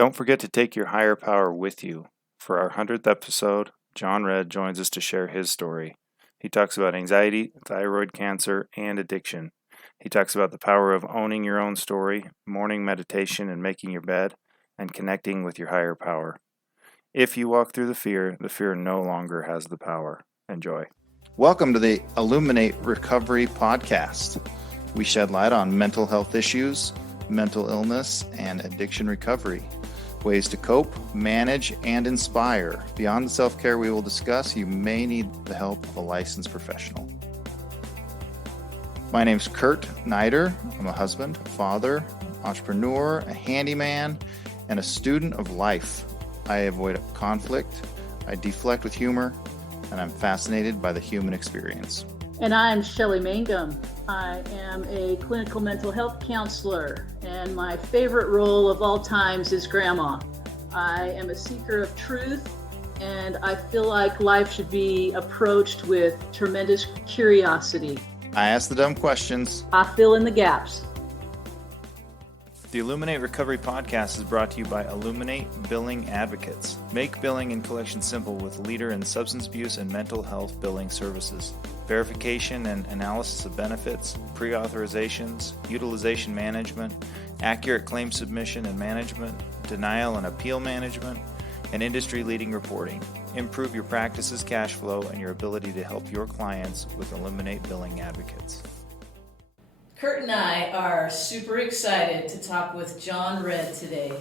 Don't forget to take your higher power with you. For our 100th episode, Jon Redd joins us to share his story. He talks about anxiety, thyroid cancer, and addiction. He talks about the power of owning your own story, morning meditation and making your bed, and connecting with your higher power. If you walk through the fear no longer has the power. Enjoy. Welcome to the Illuminate Recovery Podcast. We shed light on mental health issues, mental illness, and addiction recovery. Ways to cope, manage, and inspire. Beyond the self-care we will discuss, you may need the help of a licensed professional. My name's Kurt Nider. I'm a husband, a father, entrepreneur, a handyman, and a student of life. I avoid conflict, I deflect with humor, and I'm fascinated by the human experience. And I'm Shelley Mangum. I am a clinical mental health counselor, and my favorite role of all times is grandma. I am a seeker of truth, and I feel like life should be approached with tremendous curiosity. I ask the dumb questions. I fill in the gaps. The Illuminate Recovery Podcast is brought to you by Illuminate Billing Advocates. Make billing and collection simple with leader in substance abuse and mental health billing services. Verification and analysis of benefits, pre-authorizations, utilization management, accurate claim submission and management, denial and appeal management, and industry-leading reporting. Improve your practice's cash flow and your ability to help your clients with Illuminate Billing Advocates. Kurt and I are super excited to talk with Jon Redd today.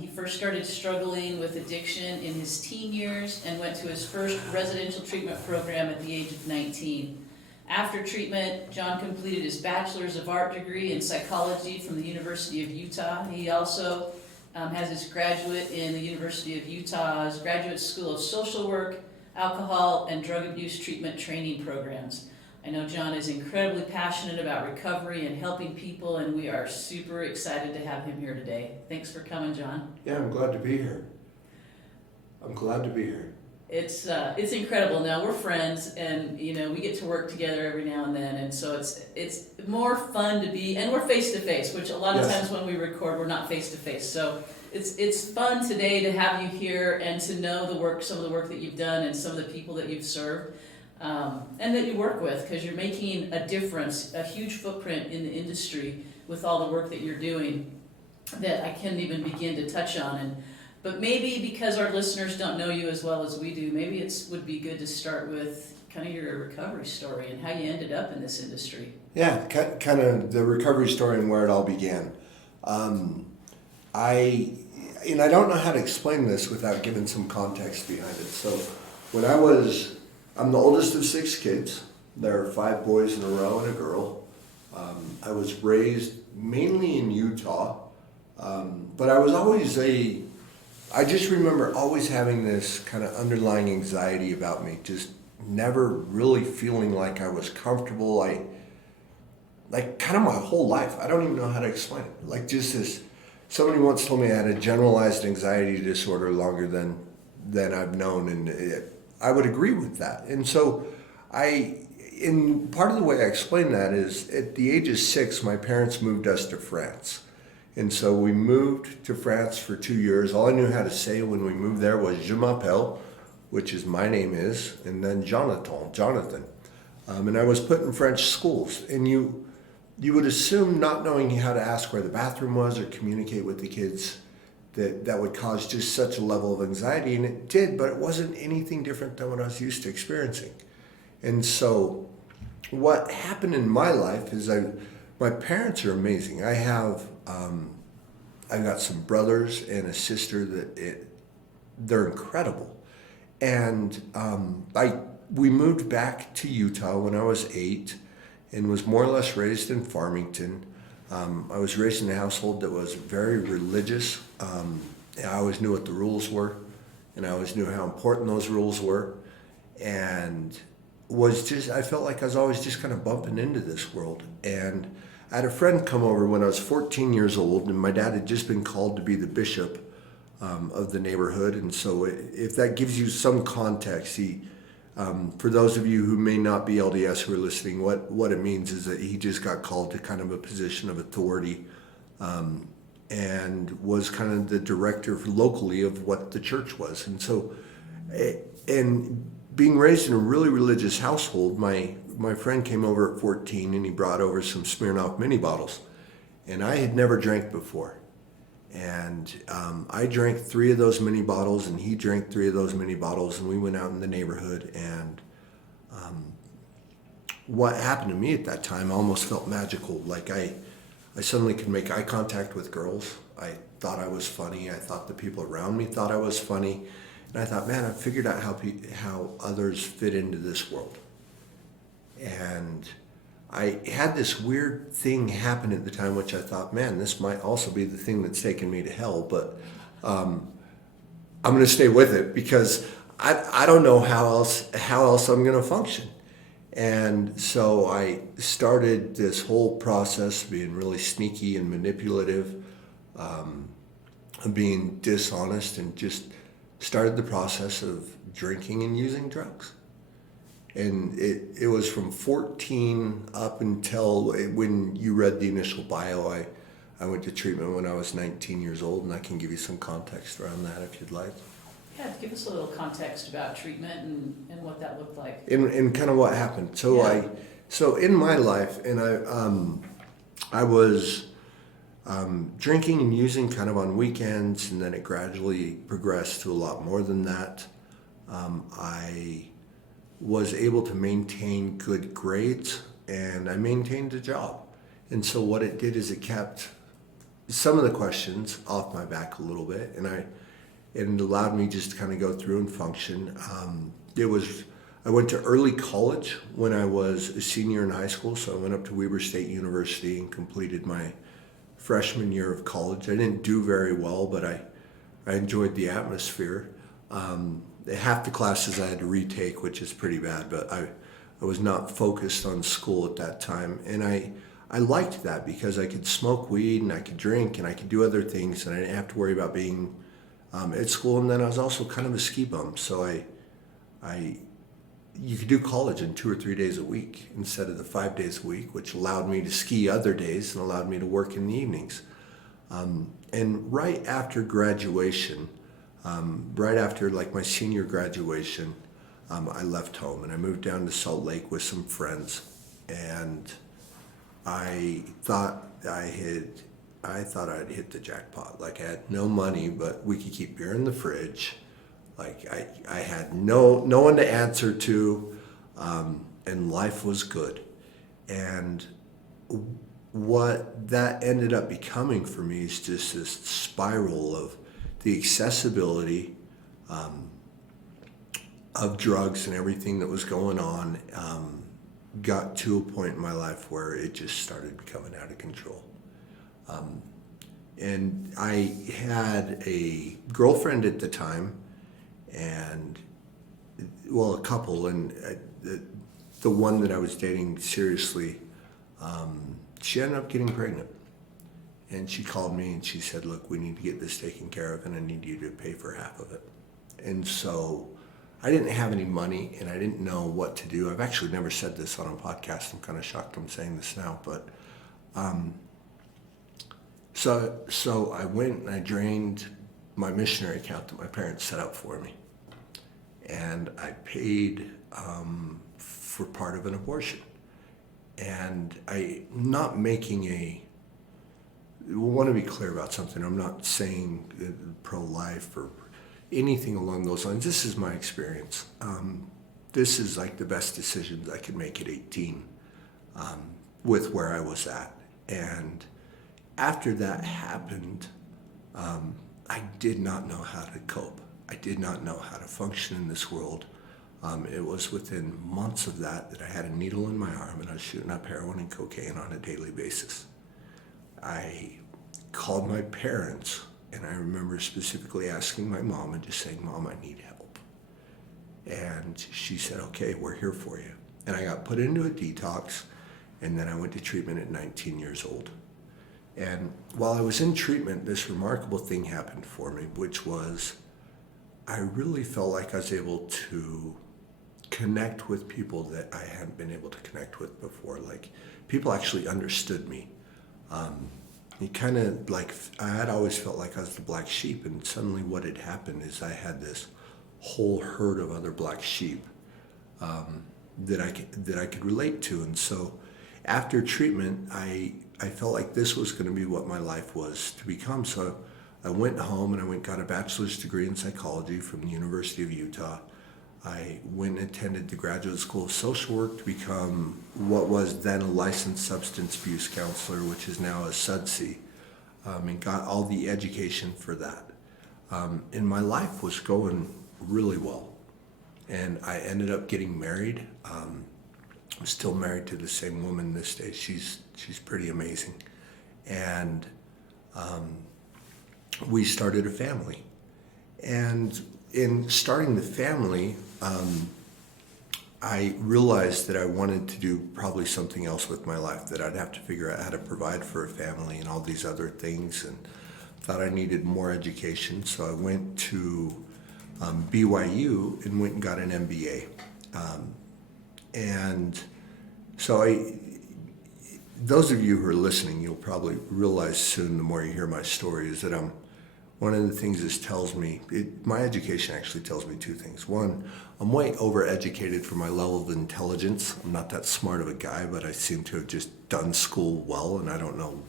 He first started struggling with addiction in his teen years and went to his first residential treatment program at the age of 19. After treatment, Jon completed his Bachelor's of Art degree in psychology from the University of Utah. He also has his graduate in the University of Utah's Graduate School of Social Work, Alcohol, and Drug Abuse Treatment Training programs. I know Jon is incredibly passionate about recovery and helping people, and we are super excited to have him here today. Thanks for coming, Jon. Yeah, I'm glad to be here. It's incredible. Now we're friends, and we get to work together every now and then, and so it's more fun to be, and we're face to face, which a lot of times when we record we're not face to face. So it's fun today to have you here and to know some of the work that you've done, and some of the people that you've served. And that you work with, because you're making a difference, a huge footprint in the industry with all the work that you're doing that I can't even begin to touch on. But maybe because our listeners don't know you as well as we do, maybe it would be good to start with kind of your recovery story and how you ended up in this industry. Yeah, kind of the recovery story and where it all began. I don't know how to explain this without giving some context behind it. So I'm the oldest of 6 kids. There are 5 boys in a row and a girl. I was raised mainly in Utah, but I just remember always having this kind of underlying anxiety about me, just never really feeling like I was comfortable. Like kind of my whole life. I don't even know how to explain it. Like just this, somebody once told me I had a generalized anxiety disorder longer than I've known, and I would agree with that. And so part of the way I explain that is at the age of 6, my parents moved us to France. And so we moved to France for 2 years. All I knew how to say when we moved there was Je m'appelle, which is my name is, and then Jonathan. And I was put in French schools. And you would assume, not knowing how to ask where the bathroom was or communicate with the kids, that would cause just such a level of anxiety, and it did, but it wasn't anything different than what I was used to experiencing. And so what happened in my life is my parents are amazing. I got some brothers and a sister they're incredible. And we moved back to Utah when I was 8 and was more or less raised in Farmington. I was raised in a household that was very religious. I always knew what the rules were, and I always knew how important those rules were, and I felt like I was always just kind of bumping into this world. And I had a friend come over when I was 14 years old, and my dad had just been called to be the bishop of the neighborhood. And so if that gives you some context, for those of you who may not be LDS who are listening, what it means is that he just got called to kind of a position of authority and was kind of the director locally of what the church was. And so, and being raised in a really religious household, my friend came over at 14 and he brought over some Smirnoff mini bottles. And I had never drank before. And I drank 3 of those mini bottles and he drank 3 of those mini bottles, and we went out in the neighborhood, and what happened to me at that time almost felt magical. Like I suddenly could make eye contact with girls. I thought I was funny. I thought the people around me thought I was funny. And I thought, man, I figured out how others fit into this world. And I had this weird thing happen at the time, which I thought, man, this might also be the thing that's taken me to hell, but I'm going to stay with it because I don't know how else I'm going to function. And so I started this whole process of being really sneaky and manipulative, being dishonest, and just started the process of drinking and using drugs. And it was from 14 up until when you read the initial bio. I went to treatment when I was 19 years old, and I can give you some context around that if you'd like. Yeah, give us a little context about treatment and what that looked like. And kind of what happened. So Yeah. So in my life, and I was drinking and using kind of on weekends, and then it gradually progressed to a lot more than that. I was able to maintain good grades, and I maintained a job. And so what it did is it kept some of the questions off my back a little bit, and it allowed me just to kind of go through and function. I went to early college when I was a senior in high school, so I went up to Weber State University and completed my freshman year of college. I didn't do very well, but I enjoyed the atmosphere. Half the classes I had to retake, which is pretty bad, but I was not focused on school at that time. And I liked that because I could smoke weed and I could drink and I could do other things, and I didn't have to worry about being at school. And then I was also kind of a ski bum, so you could do college in 2 or 3 days a week instead of the 5 days a week, which allowed me to ski other days and allowed me to work in the evenings. And right after graduation, right after like my senior graduation, I left home and I moved down to Salt Lake with some friends, and I thought I'd hit the jackpot. Like I had no money, but we could keep beer in the fridge. Like I had no one to answer to, and life was good. And what that ended up becoming for me is just this spiral of the accessibility of drugs and everything that was going on got to a point in my life where it just started becoming out of control. And I had a girlfriend at the time, and well, a couple, and the one that I was dating seriously, she ended up getting pregnant. And she called me and she said, look, we need to get this taken care of, and I need you to pay for half of it. And so I didn't have any money and I didn't know what to do. I've actually never said this on a podcast. I'm kind of shocked I'm saying this now, but so I went and I drained my missionary account that my parents set up for me. And I paid for part of an abortion. And I want to be clear about something. I'm not saying pro-life or anything along those lines. This is my experience. This is like the best decisions I could make at 18 with where I was at. And after that happened, I did not know how to cope. I did not know how to function in this world. It was within months of that I had a needle in my arm and I was shooting up heroin and cocaine on a daily basis. I called my parents, and I remember specifically asking my mom and just saying, Mom, I need help. And she said, okay, we're here for you. And I got put into a detox, and then I went to treatment at 19 years old. And while I was in treatment, this remarkable thing happened for me, which was I really felt like I was able to connect with people that I hadn't been able to connect with before. Like, people actually understood me. it kind of like, I had always felt like I was the black sheep, and suddenly what had happened is I had this whole herd of other black sheep that I could relate to. And so after treatment, I felt like this was going to be what my life was to become. So I went home and I got a bachelor's degree in psychology from the University of Utah. I went and attended the Graduate School of Social Work to become what was then a licensed substance abuse counselor, which is now a SUDC, and got all the education for that. And my life was going really well. And I ended up getting married. I'm still married to the same woman this day. She's pretty amazing. And we started a family. And in starting the family, I realized that I wanted to do probably something else with my life, that I'd have to figure out how to provide for a family and all these other things, and thought I needed more education. So I went to BYU and went and got an MBA. And so those of you who are listening, you'll probably realize soon, the more you hear my story, is that one of the things this tells me, my education actually tells me two things. One, I'm way overeducated for my level of intelligence. I'm not that smart of a guy, but I seem to have just done school well, and I don't know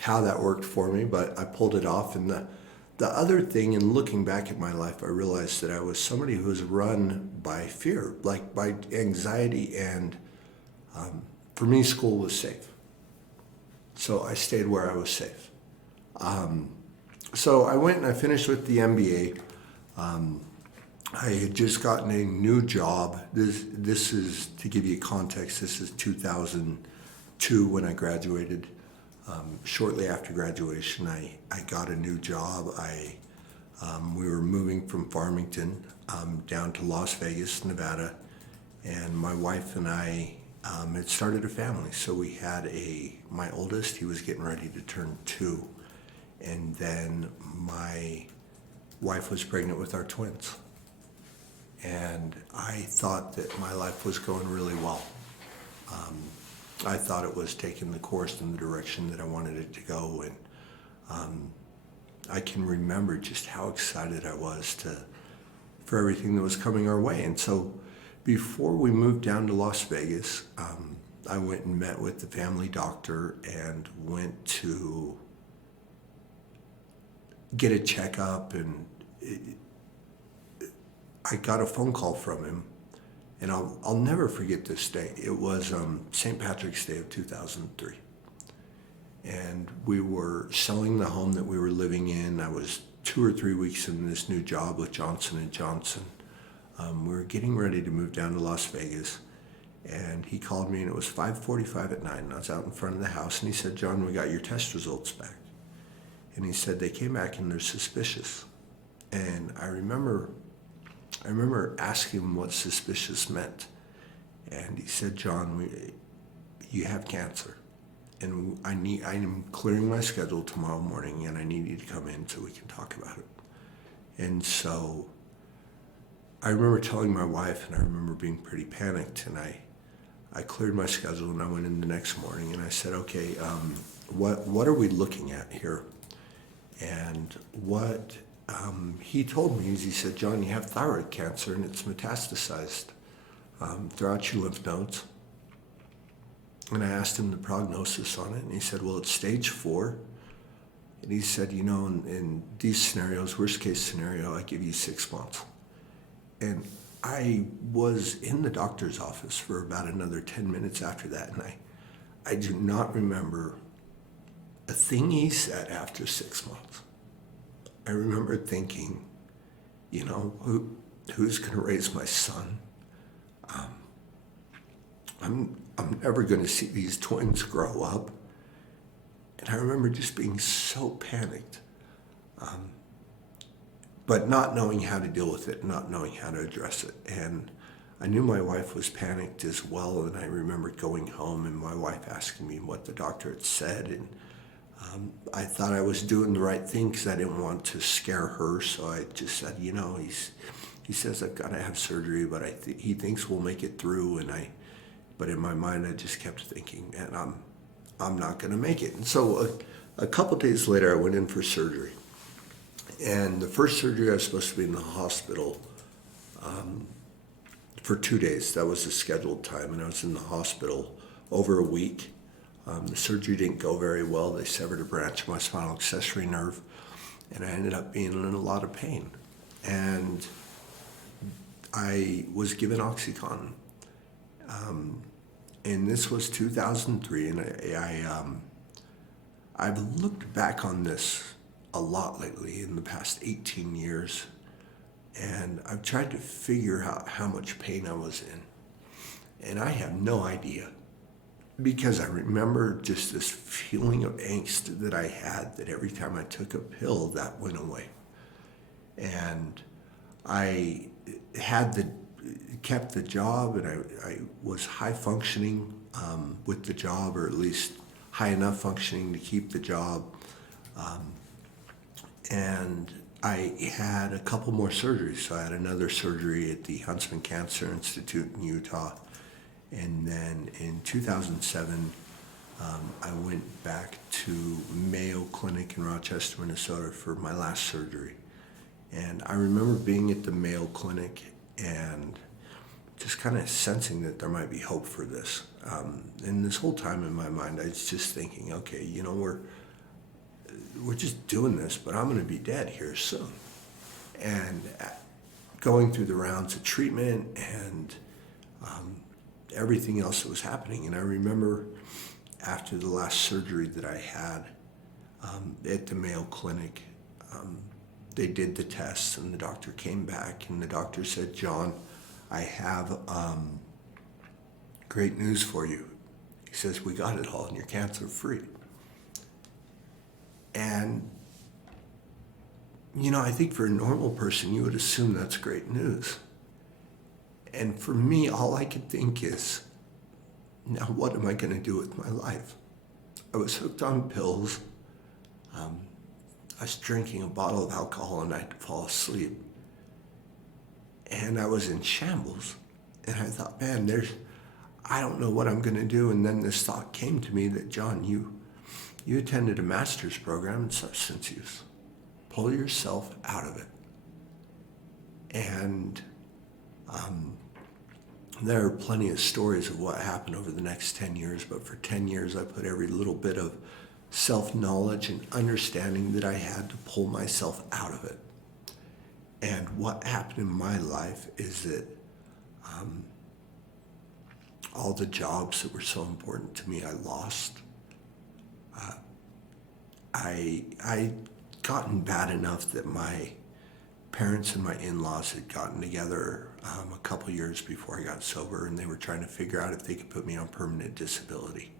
how that worked for me, but I pulled it off. And the other thing, in looking back at my life, I realized that I was somebody who was run by fear, like by anxiety, and for me, school was safe. So I stayed where I was safe. So I went and I finished with the MBA. I had just gotten a new job. This is, to give you context, this is 2002 when I graduated. Shortly after graduation, I got a new job. We were moving from Farmington down to Las Vegas, Nevada, and my wife and I had started a family. So we had my oldest, he was getting ready to turn 2, and then my wife was pregnant with our twins. And I thought that my life was going really well. I thought it was taking the course in the direction that I wanted it to go, and I can remember just how excited I was for everything that was coming our way. And so before we moved down to Las Vegas, I went and met with the family doctor and went to get a checkup, and I got a phone call from him. And I'll never forget this day. It was St. Patrick's Day of 2003. And we were selling the home that we were living in. I was 2 or 3 weeks in this new job with Johnson & Johnson. We were getting ready to move down to Las Vegas. And he called me, and it was 5:45 at night. And I was out in front of the house, and he said, "John, we got your test results back." And he said, "They came back and they're suspicious." And I remember asking him what suspicious meant. And he said, "John, you have cancer. And I'm clearing my schedule tomorrow morning, and I need you to come in so we can talk about it." And so I remember telling my wife, and I remember being pretty panicked, and I cleared my schedule, and I went in the next morning, and I said, "Okay, what are we looking at here?" And what he told me is, he said, "John, you have thyroid cancer, and it's metastasized throughout your lymph nodes." And I asked him the prognosis on it, and he said, "Well, it's stage 4. And he said, in these scenarios, worst case scenario, I give you 6 months. And I was in the doctor's office for about another 10 minutes after that, and I do not remember a thing he said after 6 months. I remember thinking, who's going to raise my son? I'm never going to see these twins grow up. And I remember just being so panicked, but not knowing how to deal with it, not knowing how to address it. And I knew my wife was panicked as well, and I remember going home and my wife asking me what the doctor had said, and I thought I was doing the right thing because I didn't want to scare her, so I just said, he says I've got to have surgery, but he thinks we'll make it through, but in my mind I just kept thinking, man, I'm not going to make it. And so A couple days later, I went in for surgery. And the first surgery, I was supposed to be in the hospital for 2 days. That was the scheduled time, and I was in the hospital over a week. The surgery didn't go very well. They severed a branch of my spinal accessory nerve, and I ended up being in a lot of pain. And I was given Oxycontin. And this was 2003, and I've looked back on this a lot lately in the past 18 years, and I've tried to figure out how much pain I was in. And I have no idea, because I remember just this feeling of angst that I had, that every time I took a pill, that went away. And I kept the job, and I was high functioning with the job, or at least high enough functioning to keep the job. And I had a couple more surgeries. So I had another surgery at the Huntsman Cancer Institute in Utah. And then in 2007, I went back to Mayo Clinic in Rochester, Minnesota for my last surgery. And I remember being at the Mayo Clinic and just kind of sensing that there might be hope for this. And this whole time in my mind, I was just thinking, okay, you know, we're just doing this, but I'm going to be dead here soon. And going through the rounds of treatment and everything else that was happening. And I remember after the last surgery that I had at the Mayo Clinic, they did the tests, and the doctor came back, and the doctor said, "John, I have great news for you." He says, "We got it all, and you're cancer-free." And, you know, I think for a normal person, you would assume that's great news. And for me, all I could think is, now what am I going to do with my life? I was hooked on pills. I was drinking a bottle of alcohol a night to fall asleep. And I was in shambles. And I thought, man, I don't know what I'm going to do. And then this thought came to me that, John, you attended a master's program in substance use. Pull yourself out of it. And there are plenty of stories of what happened over the next 10 years, but for 10 years I put every little bit of self-knowledge and understanding that I had to pull myself out of it. And what happened in my life is that all the jobs that were so important to me, I lost. I gotten bad enough that my parents and my in-laws had gotten together a couple years before I got sober, and they were trying to figure out if they could put me on permanent disability,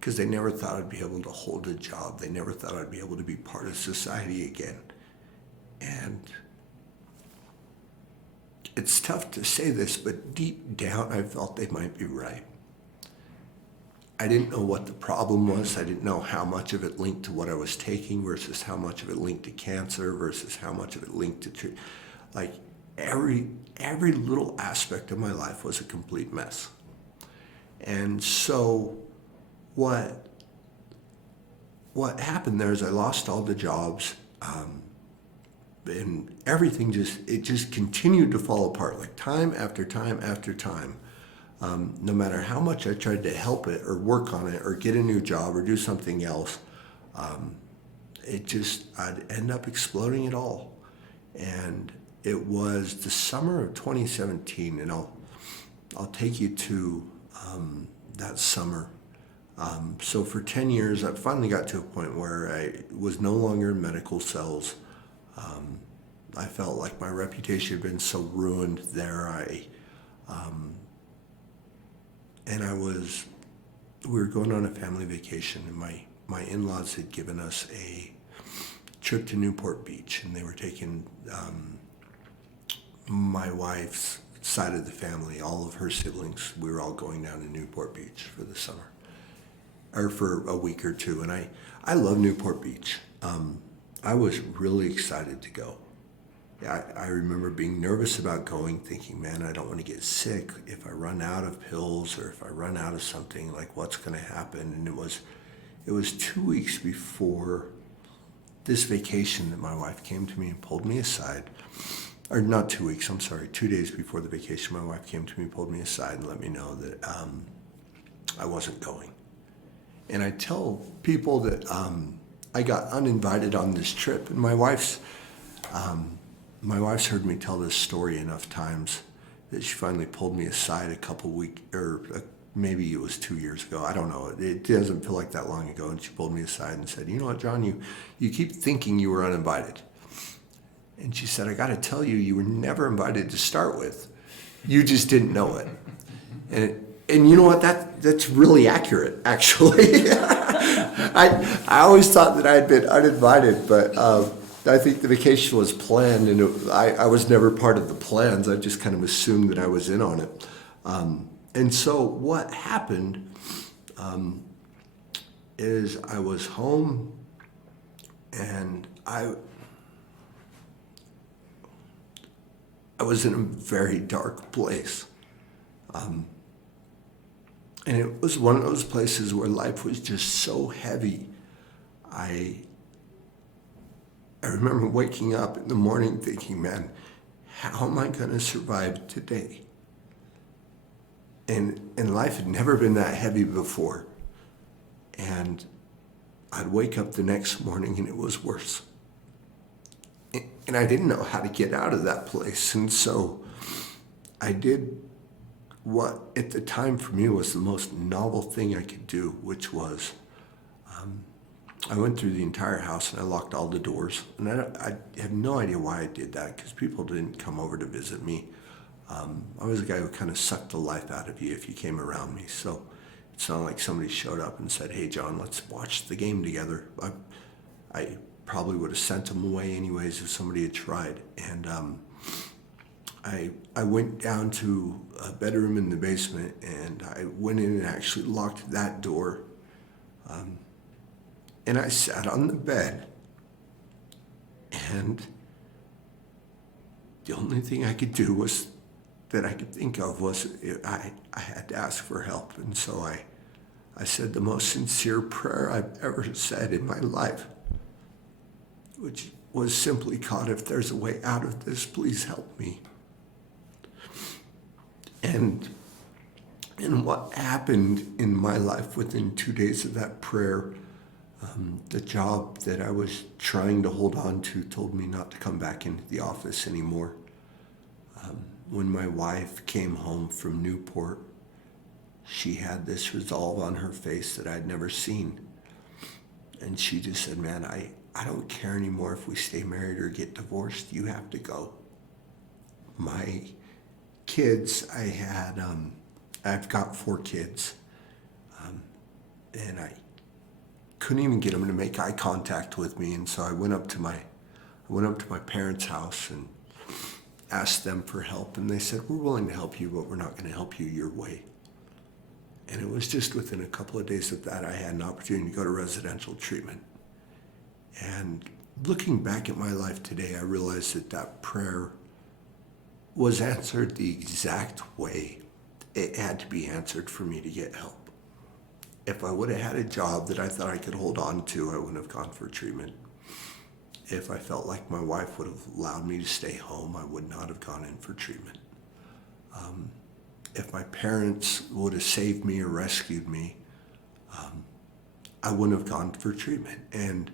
because they never thought I'd be able to hold a job. They never thought I'd be able to be part of society again. And it's tough to say this, but deep down I felt they might be right. I didn't know what the problem was. I didn't know how much of it linked to what I was taking versus how much of it linked to cancer versus how much of it linked to treatment. Like every little aspect of my life was a complete mess. And so what happened there is I lost all the jobs, and everything just continued to fall apart, like time after time after time. No matter how much I tried to help it or work on it or get a new job or do something else, I'd end up exploding it all. And it was the summer of 2017, and I'll take you to that summer. So for 10 years, I finally got to a point where I was no longer in medical cells. I felt like my reputation had been so ruined there. We were going on a family vacation, and my in-laws had given us a trip to Newport Beach, and they were taking my wife's side of the family, all of her siblings. We were all going down to Newport Beach for the summer, or for a week or two, and I love Newport Beach. I was really excited to go. I remember being nervous about going, thinking, man, I don't want to get sick. If I run out of pills or if I run out of something, like what's going to happen? And It was 2 weeks before this vacation that my wife came to me and pulled me aside. Or not 2 weeks, I'm sorry, 2 days before the vacation, my wife came to me, pulled me aside, and let me know that I wasn't going. And I tell people that I got uninvited on this trip, and my wife's heard me tell this story enough times that she finally pulled me aside a couple weeks, maybe it was 2 years ago. I don't know. It doesn't feel like that long ago. And she pulled me aside and said, "You know what, John, you keep thinking you were uninvited." And she said, "I got to tell you, you were never invited to start with. You just didn't know it." And you know what? That's really accurate, actually. I always thought that I had been uninvited, but I think the vacation was planned, and I was never part of the plans. I just kind of assumed that I was in on it. And so what happened is I was home, and I was in a very dark place. And it was one of those places where life was just so heavy. I remember waking up in the morning thinking, man, how am I going to survive today? And life had never been that heavy before. And I'd wake up the next morning and it was worse. And I didn't know how to get out of that place. And so I did what at the time for me was the most novel thing I could do, which was I went through the entire house and I locked all the doors. And I have no idea why I did that, because people didn't come over to visit me. I was a guy who kind of sucked the life out of you if you came around me. So it's not like somebody showed up and said, "Hey, John, let's watch the game together." I probably would have sent them away anyways if somebody had tried. And I went down to a bedroom in the basement, and I went in and actually locked that door. And I sat on the bed, and the only thing I could do was that I could think of was I had to ask for help. And so I said the most sincere prayer I've ever said in my life, which was simply, "God, if there's a way out of this, please help me." And what happened in my life within 2 days of that prayer, the job that I was trying to hold on to told me not to come back into the office anymore. When my wife came home from Newport, she had this resolve on her face that I'd never seen. And she just said, "Man, I don't care anymore if we stay married or get divorced. You have to go." My kids, I've got 4 kids, and I couldn't even get them to make eye contact with me. And so I went up to my parents' house and asked them for help. And they said, "We're willing to help you, but we're not going to help you your way." And it was just within a couple of days of that, I had an opportunity to go to residential treatment. And looking back at my life today, I realized that prayer was answered the exact way it had to be answered for me to get help. If I would have had a job that I thought I could hold on to, I wouldn't have gone for treatment. If I felt like my wife would have allowed me to stay home, I would not have gone in for treatment. If my parents would have saved me or rescued me, I wouldn't have gone for treatment. And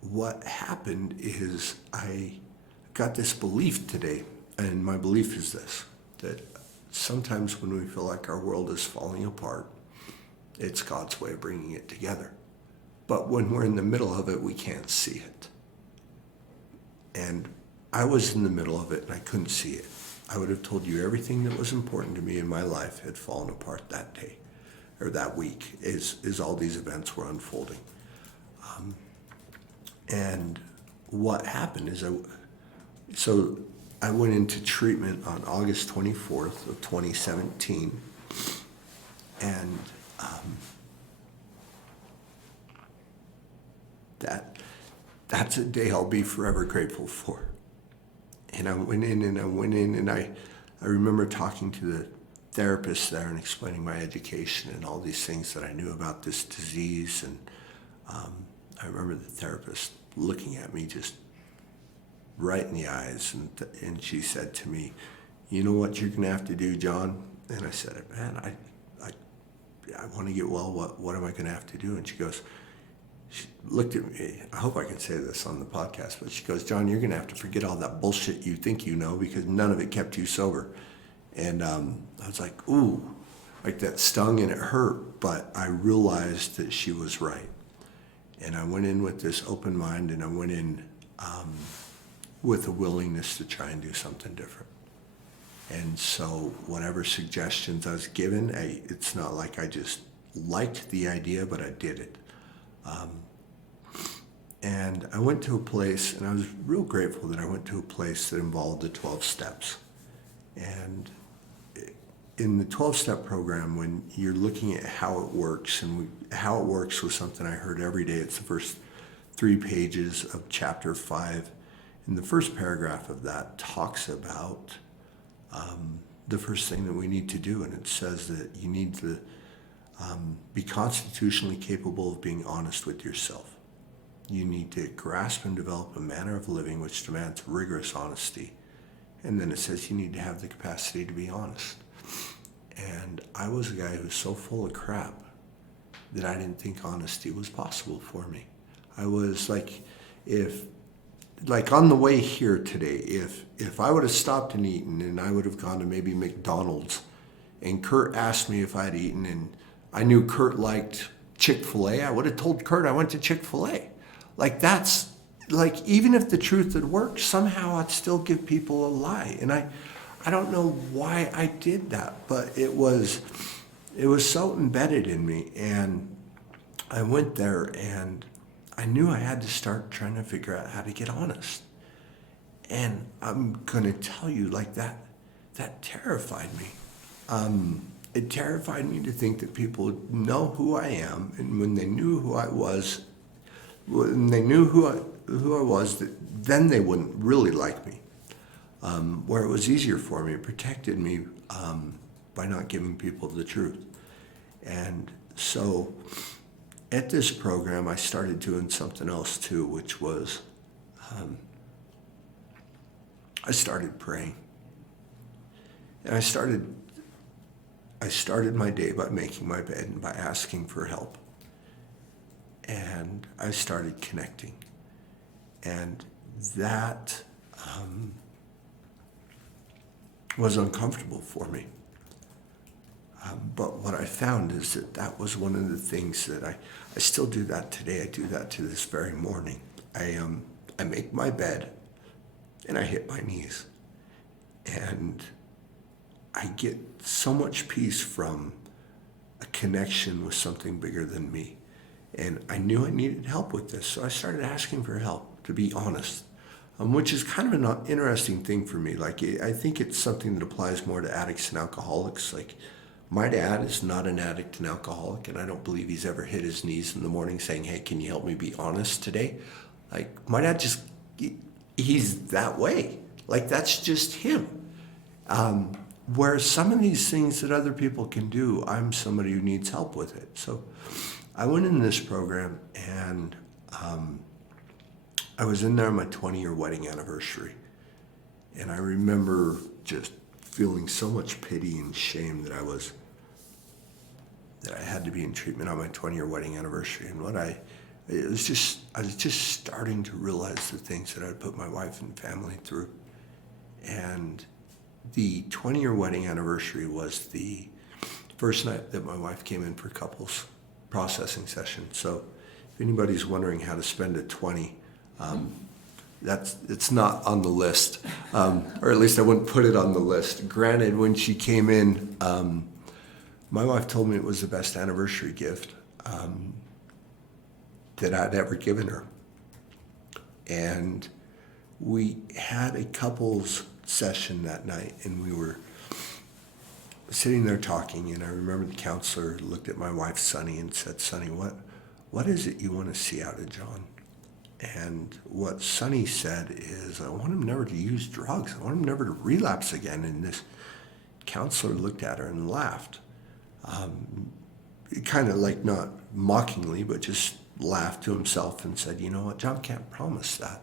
what happened is I got this belief today, and my belief is this, that sometimes when we feel like our world is falling apart, it's God's way of bringing it together. But when we're in the middle of it, we can't see it. And I was in the middle of it and I couldn't see it. I would have told you everything that was important to me in my life had fallen apart that day or that week as all these events were unfolding. And what happened is I went into treatment on August 24th of 2017. And that's a day I'll be forever grateful for. And I went in and I remember talking to therapist there and explaining my education and all these things that I knew about this disease. And I remember the therapist looking at me just right in the eyes, and she said to me, "You know what you're going to have to do, John?" And I said, "Man, I want to get well. What am I going to have to do?" And she looked at me. I hope I can say this on the podcast, but she goes, "John, you're going to have to forget all that bullshit you think you know, because none of it kept you sober." And I was like, ooh, like that stung and it hurt, but I realized that she was right. And I went in with this open mind, and I went in with a willingness to try and do something different. And so whatever suggestions I was given, it's not like I just liked the idea, but I did it. And I went to a place, and I was real grateful that I went to a place that involved the 12 steps. And in the 12-step program, when you're looking at how it works, and how it works was something I heard every day. It's the first 3 pages of chapter 5. And the first paragraph of that talks about the first thing that we need to do. And it says that you need to be constitutionally capable of being honest with yourself. You need to grasp and develop a manner of living which demands rigorous honesty. And then it says you need to have the capacity to be honest. And I was a guy who was so full of crap that I didn't think honesty was possible for me. I was like, on the way here today, if I would have stopped and eaten, and I would have gone to maybe McDonald's, and Kurt asked me if I'd eaten, and I knew Kurt liked Chick-fil-A, I would have told Kurt I went to Chick-fil-A. Even if the truth had worked, somehow I'd still give people a lie. And I don't know why I did that, but it was so embedded in me. And I went there, and I knew I had to start trying to figure out how to get honest. And I'm going to tell you, that terrified me. It terrified me to think that people know who I am, and when they knew who I was, then they wouldn't really like me. Where it was easier for me, it protected me by not giving people the truth. And so at this program, I started doing something else too, which was I started praying. And I started my day by making my bed and by asking for help. And I started connecting. And that was uncomfortable for me. But what I found is that was one of the things that I still do that today. I do that to this very morning. I make my bed and I hit my knees. And I get so much peace from a connection with something bigger than me. And I knew I needed help with this, so I started asking for help, to be honest, which is kind of an interesting thing for me. I think it's something that applies more to addicts and alcoholics. My dad is not an addict and alcoholic, and I don't believe he's ever hit his knees in the morning saying, "Hey, can you help me be honest today?" My dad he's that way. That's just him. Where some of these things that other people can do, I'm somebody who needs help with it. So I went in this program, and I was in there on my 20-year wedding anniversary. And I remember just feeling so much pity and shame that I had to be in treatment on my 20-year wedding anniversary. And I was just starting to realize the things that I'd put my wife and family through. And the 20-year wedding anniversary was the first night that my wife came in for couples processing session. So if anybody's wondering how to spend a 20, it's not on the list, or at least I wouldn't put it on the list. Granted, when she came in, my wife told me it was the best anniversary gift that I'd ever given her. And we had a couples session that night, and we were sitting there talking, and I remember the counselor looked at my wife, Sunny, and said, "Sunny, what is it you want to see out of John?" And what Sunny said is, "I want him never to use drugs. I want him never to relapse again." And counselor looked at her and laughed. Kind of like not mockingly, but just laughed to himself and said, you know what, John can't promise that.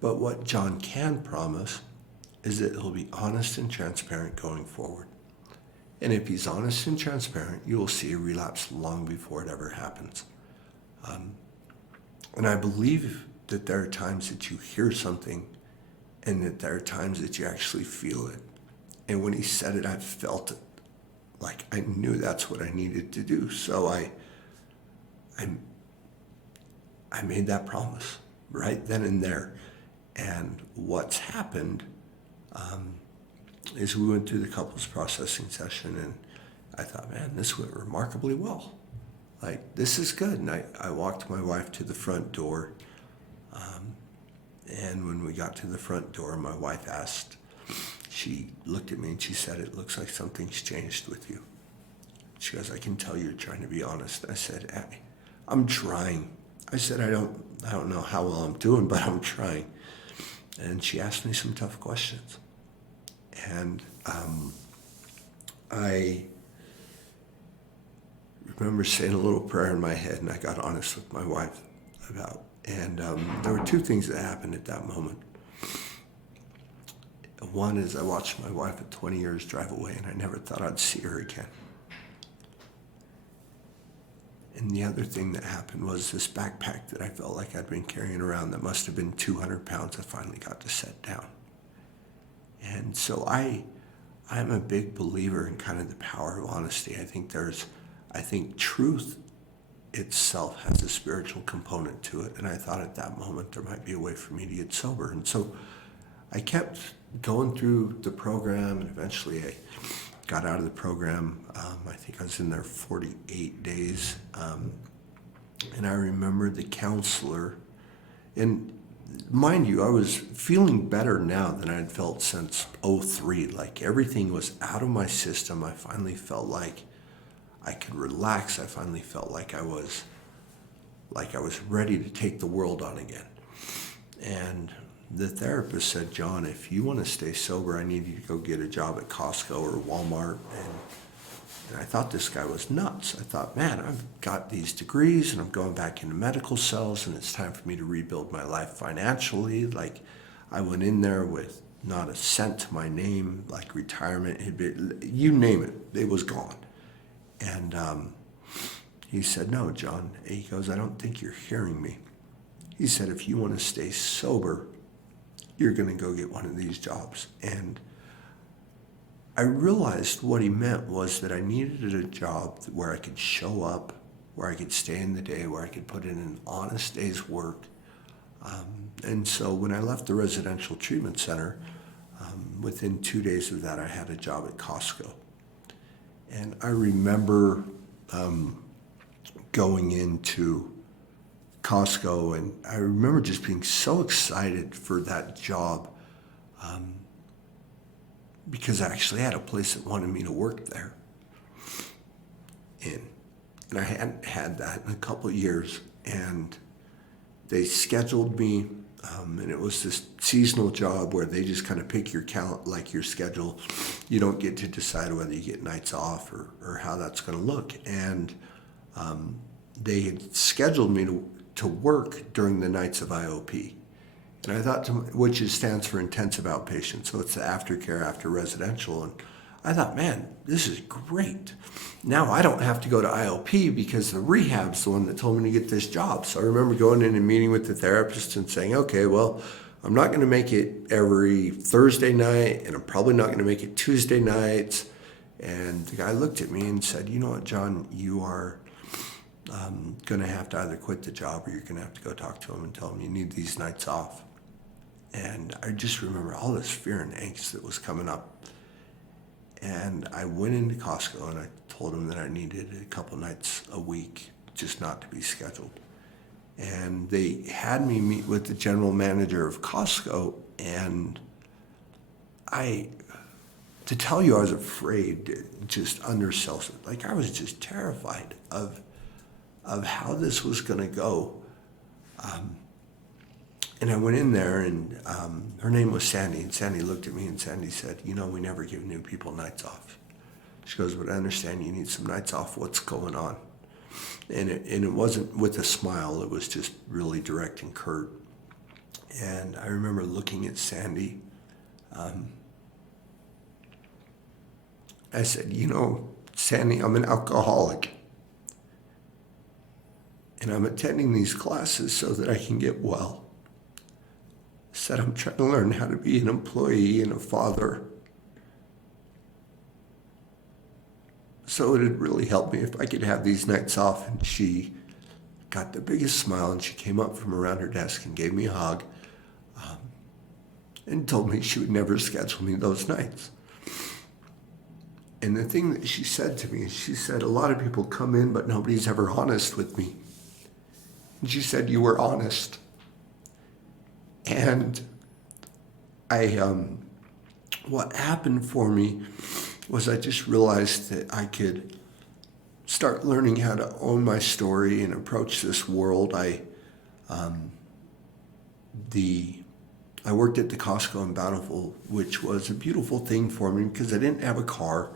But what John can promise is that he'll be honest and transparent going forward. And if he's honest and transparent, you will see a relapse long before it ever happens. And I believe that there are times that you hear something and that there are times that you actually feel it. And when he said it, I felt it. Like I knew that's what I needed to do. So I made that promise right then and there. And what's happened is we went through the couples processing session, and I thought, man, this went remarkably well. Like, this is good. And I walked my wife to the front door. And when we got to the front door, my wife asked, she looked at me and she said, it looks like something's changed with you. She goes, I can tell you're trying to be honest. I said, I'm trying. I said, I don't know how well I'm doing, but I'm trying. And she asked me some tough questions. And I remember saying a little prayer in my head, and I got honest with my wife about. And there were two things that happened at that moment. One is I watched my wife at 20 years drive away, and I never thought I'd see her again. And the other thing that happened was this backpack that I felt like I'd been carrying around that must have been 200 pounds, I finally got to set down. And so I'm a big believer in kind of the power of honesty. I think truth itself has a spiritual component to it. And I thought at that moment there might be a way for me to get sober. And so I kept going through the program, and eventually I got out of the program. I think I was in there 48 days. And I remember the counselor, and mind you, I was feeling better now than I'd felt since '03. Like everything was out of my system. I finally felt like I could relax. I finally felt like I was ready to take the world on again. And the therapist said, John, if you want to stay sober, I need you to go get a job at Costco or Walmart. And I thought this guy was nuts. I thought, man, I've got these degrees and I'm going back into medical cells and it's time for me to rebuild my life financially. Like I went in there with not a cent to my name, like retirement had been, you name it, it was gone. And he said, no, John. He goes, I don't think you're hearing me. He said, if you want to stay sober, you're going to go get one of these jobs. And I realized what he meant was that I needed a job where I could show up, where I could stay in the day, where I could put in an honest day's work. And so when I left the residential treatment center, within 2 days of that, I had a job at Costco. And I remember going into Costco, and I remember just being so excited for that job because I actually had a place that wanted me to work there. And I hadn't had that in a couple of years. And they scheduled me, and it was this seasonal job where they just kind of pick your your schedule. You don't get to decide whether you get nights off or how that's going to look. And they had scheduled me to work during the nights of IOP. And I thought, which stands for intensive outpatient, so it's the aftercare after residential. And I thought, man, this is great. Now I don't have to go to IOP because the rehab's the one that told me to get this job. So I remember going in and meeting with the therapist and saying, okay, well, I'm not going to make it every Thursday night, and I'm probably not going to make it Tuesday nights. And the guy looked at me and said, you know what, John, you are going to have to either quit the job or you're going to have to go talk to him and tell him you need these nights off. And I just remember all this fear and angst that was coming up. And I went into Costco and I told him that I needed a couple nights a week just not to be scheduled. And they had me meet with the general manager of Costco, and to tell you I was afraid, just undersells it. Like I was just terrified of how this was going to go. And I went in there, and her name was Sandy. And Sandy looked at me, and Sandy said, we never give new people nights off. She goes, but I understand you need some nights off. What's going on? And it wasn't with a smile. It was just really direct and curt. And I remember looking at Sandy. I said, Sandy, I'm an alcoholic. And I'm attending these classes so that I can get well. I said, I'm trying to learn how to be an employee and a father. So it'd really help me if I could have these nights off. And she got the biggest smile, and she came up from around her desk and gave me a hug, and told me she would never schedule me those nights. And the thing that she said to me is, she said, a lot of people come in, but nobody's ever honest with me. And she said, you were honest. And what happened for me was I just realized that I could start learning how to own my story and approach this world. I worked at the Costco in Bountiful, which was a beautiful thing for me because I didn't have a car.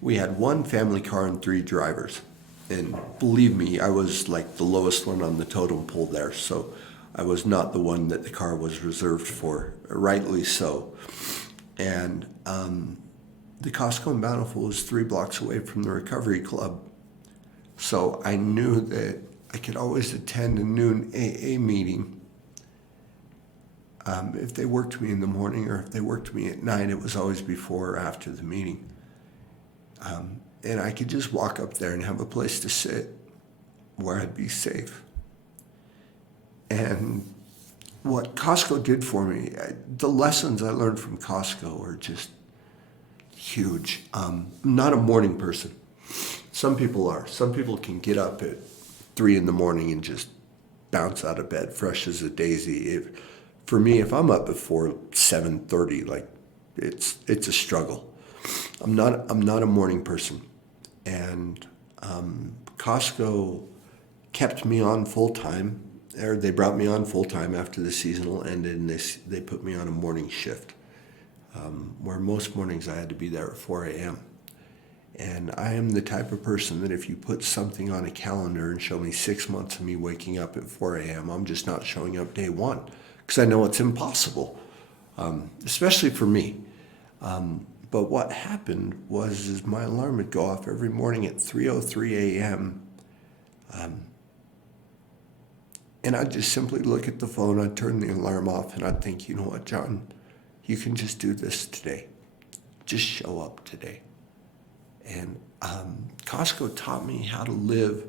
We had one family car and 3 drivers. And believe me, I was like the lowest one on the totem pole there. So I was not the one that the car was reserved for, rightly so. And the Costco in Bountiful was 3 blocks away from the recovery club. So I knew that I could always attend a noon AA meeting. If they worked me in the morning or if they worked me at night, it was always before or after the meeting. And I could just walk up there and have a place to sit where I'd be safe. And what Costco did for me, the lessons I learned from Costco are just huge. I'm not a morning person. Some people are. Some people can get up at 3 in the morning and just bounce out of bed fresh as a daisy. For me, if I'm up before 7:30, it's a struggle. I'm not a morning person, and Costco kept me on full time. Or they brought me on full time after the seasonal ended, and they put me on a morning shift, where most mornings I had to be there at 4 a.m. And I am the type of person that if you put something on a calendar and show me 6 months of me waking up at 4 a.m., I'm just not showing up day one, because I know it's impossible, especially for me. But what happened was my alarm would go off every morning at 3:03 a.m., and I'd just simply look at the phone, I'd turn the alarm off, and I'd think, you know what, John, you can just do this today. Just show up today. And Costco taught me how to live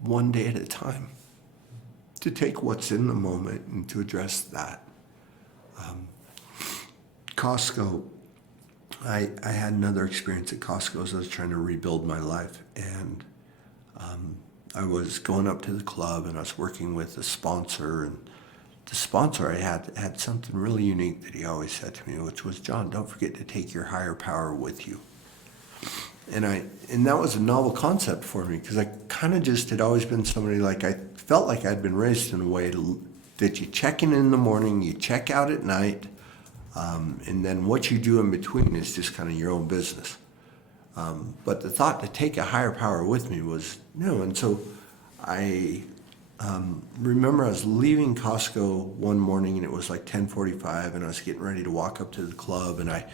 one day at a time, to take what's in the moment and to address that. Costco, I had another experience at Costco as I was trying to rebuild my life, and I was going up to the club and I was working with a sponsor, and the sponsor I had something really unique that he always said to me, which was, John, don't forget to take your higher power with you. And that was a novel concept for me, because I kind of just had always been somebody, I felt like I'd been raised in a way that you check in the morning, you check out at night, and then what you do in between is just kind of your own business. But the thought to take a higher power with me was new. And so I remember I was leaving Costco one morning, and it was 10:45, and I was getting ready to walk up to the club, and I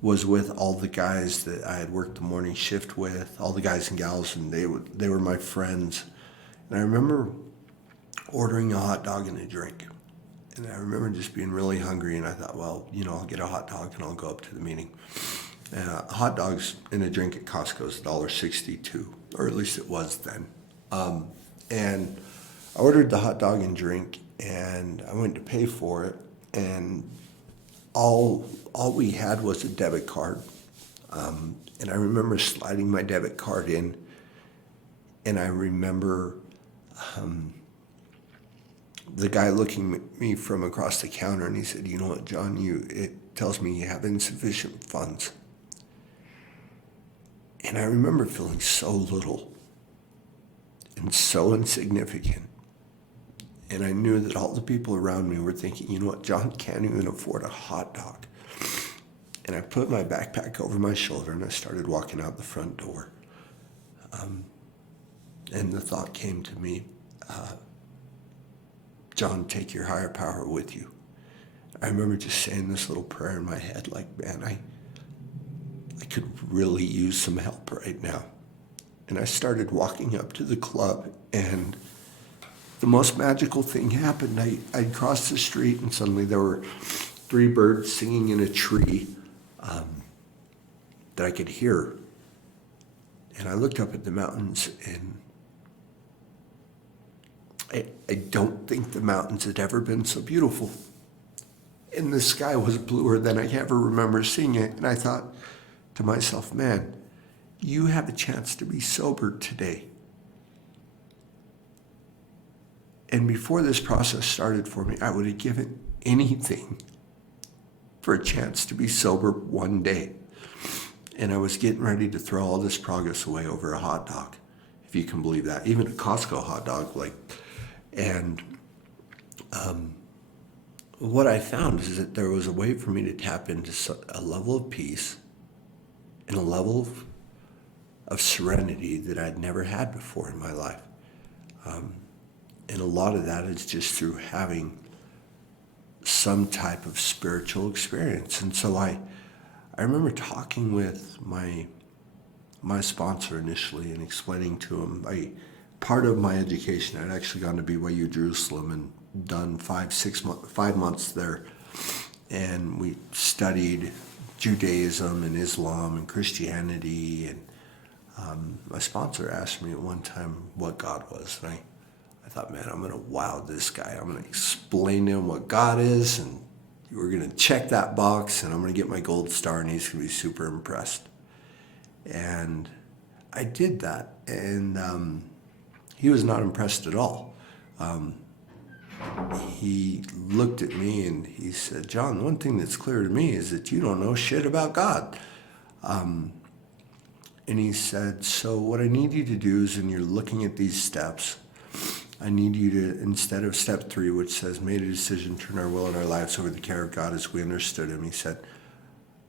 was with all the guys that I had worked the morning shift with, all the guys and gals, and they were my friends. And I remember ordering a hot dog and a drink. And I remember just being really hungry, and I thought, well, I'll get a hot dog and I'll go up to the meeting. Hot dogs and a drink at Costco is $1.62, or at least it was then. And I ordered the hot dog and drink, and I went to pay for it, and all we had was a debit card. And I remember sliding my debit card in, and I remember the guy looking at me from across the counter, and he said, you know what, John, it tells me you have insufficient funds. And I remember feeling so little and so insignificant And I knew that all the people around me were thinking, you know what, John can't even afford a hot dog. And I put my backpack over my shoulder and I started walking out the front door. And the thought came to me, John, take your higher power with you. I remember just saying this little prayer in my head, like, man, I could really use some help right now. And I started walking up to the club, and the most magical thing happened. I'd crossed the street, and suddenly there were 3 birds singing in a tree that I could hear. And I looked up at the mountains, and I don't think the mountains had ever been so beautiful. And the sky was bluer than I ever remember seeing it. And I thought to myself, man, you have a chance to be sober today. And before this process started for me, I would have given anything for a chance to be sober one day. And I was getting ready to throw all this progress away over a hot dog, if you can believe that. Even a Costco hot dog, and what I found is that there was a way for me to tap into a level of peace and a level of serenity that I'd never had before in my life. And a lot of that is just through having some type of spiritual experience. And so I remember talking with my sponsor initially and explaining to him, part of my education, I'd actually gone to BYU Jerusalem and done 5 months there. And we studied Judaism and Islam and Christianity. And my sponsor asked me at one time what God was. And I thought, man, I'm going to wow this guy. I'm going to explain to him what God is, and we're going to check that box, and I'm going to get my gold star, and he's going to be super impressed. And I did that, and he was not impressed at all. He looked at me and he said, John, one thing that's clear to me is that you don't know shit about God. And he said, so what I need you to do is, when you're looking at these steps, I need you to, instead of step 3, which says, made a decision, turn our will and our lives over the care of God as we understood him, he said,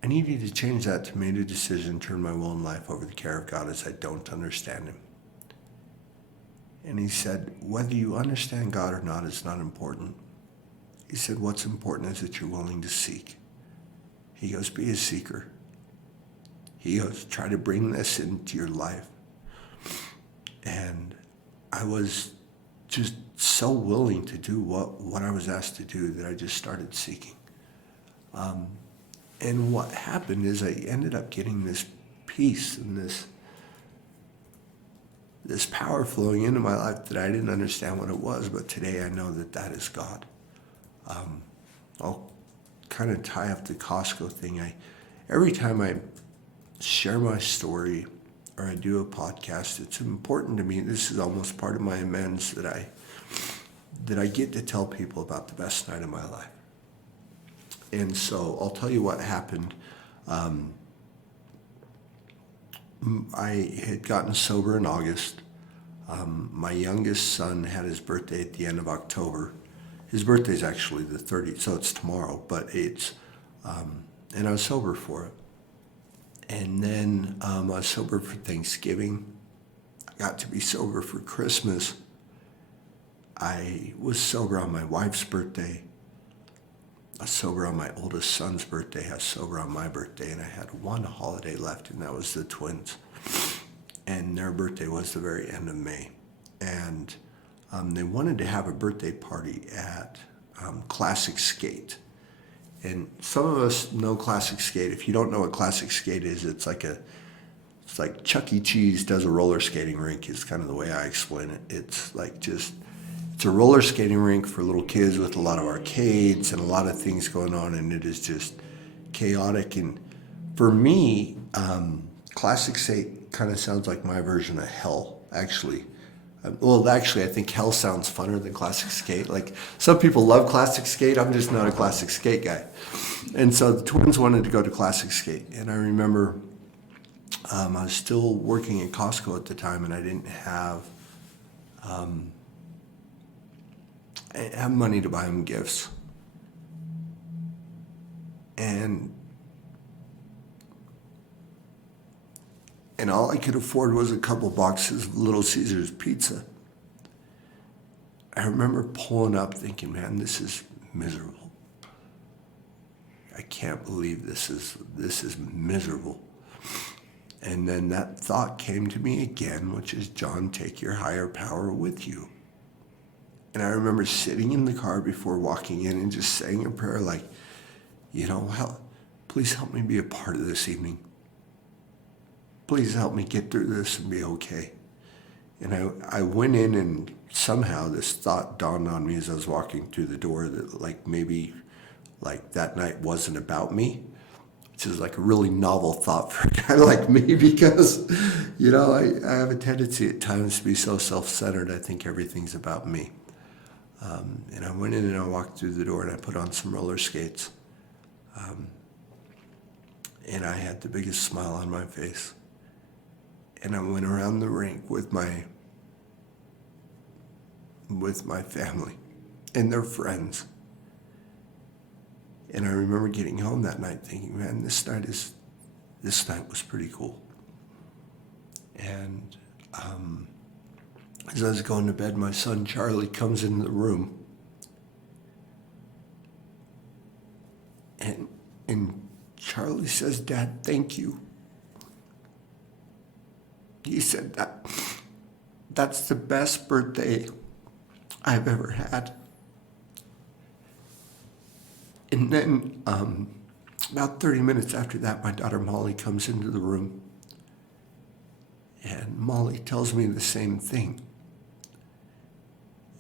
I need you to change that to made a decision, turn my will and life over the care of God as I don't understand him. And he said, whether you understand God or not is not important. He said, what's important is that you're willing to seek. He goes, be a seeker. He goes, try to bring this into your life. And I was just so willing to do what I was asked to do that I just started seeking. And what happened is I ended up getting this peace and this power flowing into my life that I didn't understand what it was, but today I know that is God. I'll kind of tie up the Costco thing. Every time I share my story or I do a podcast, it's important to me. This is almost part of my amends that I get to tell people about the best night of my life. And so I'll tell you what happened. I had gotten sober in August. My youngest son had his birthday at the end of October. His birthday's actually the 30th, so it's tomorrow, but and I was sober for it. And then I was sober for Thanksgiving. I got to be sober for Christmas. I was sober on my wife's birthday. I was sober on my oldest son's birthday. I was sober on my birthday, and I had one holiday left, and that was the twins. And their birthday was the very end of May. And they wanted to have a birthday party at Classic Skate. And some of us know Classic Skate. If you don't know what Classic Skate is, it's like Chuck E. Cheese does a roller skating rink is kind of the way I explain it. It's a roller skating rink for little kids with a lot of arcades and a lot of things going on, and it is just chaotic. And for me, Classic Skate kind of sounds like my version of hell, actually. I think hell sounds funner than Classic Skate. Like, some people love Classic Skate. I'm just not a Classic Skate guy. And so the twins wanted to go to Classic Skate. And I remember I was still working at Costco at the time, and I I didn't have money to buy him gifts. And all I could afford was a couple boxes of Little Caesars pizza. I remember pulling up thinking, man, this is miserable. I can't believe this is miserable. And then that thought came to me again, which is, John, take your higher power with you. And I remember sitting in the car before walking in and just saying a prayer like, please help me be a part of this evening. Please help me get through this and be okay. And I went in, and somehow this thought dawned on me as I was walking through the door that maybe that night wasn't about me, which is like a really novel thought for a guy like me, because, I have a tendency at times to be so self-centered. I think everything's about me. And I went in and I walked through the door and I put on some roller skates. And I had the biggest smile on my face. And I went around the rink with my family and their friends. And I remember getting home that night thinking, man, this night was pretty cool. And as I was going to bed, my son Charlie comes into the room. And Charlie says, Dad, thank you. He said, that's the best birthday I've ever had. And then about 30 minutes after that, my daughter Molly comes into the room. And Molly tells me the same thing.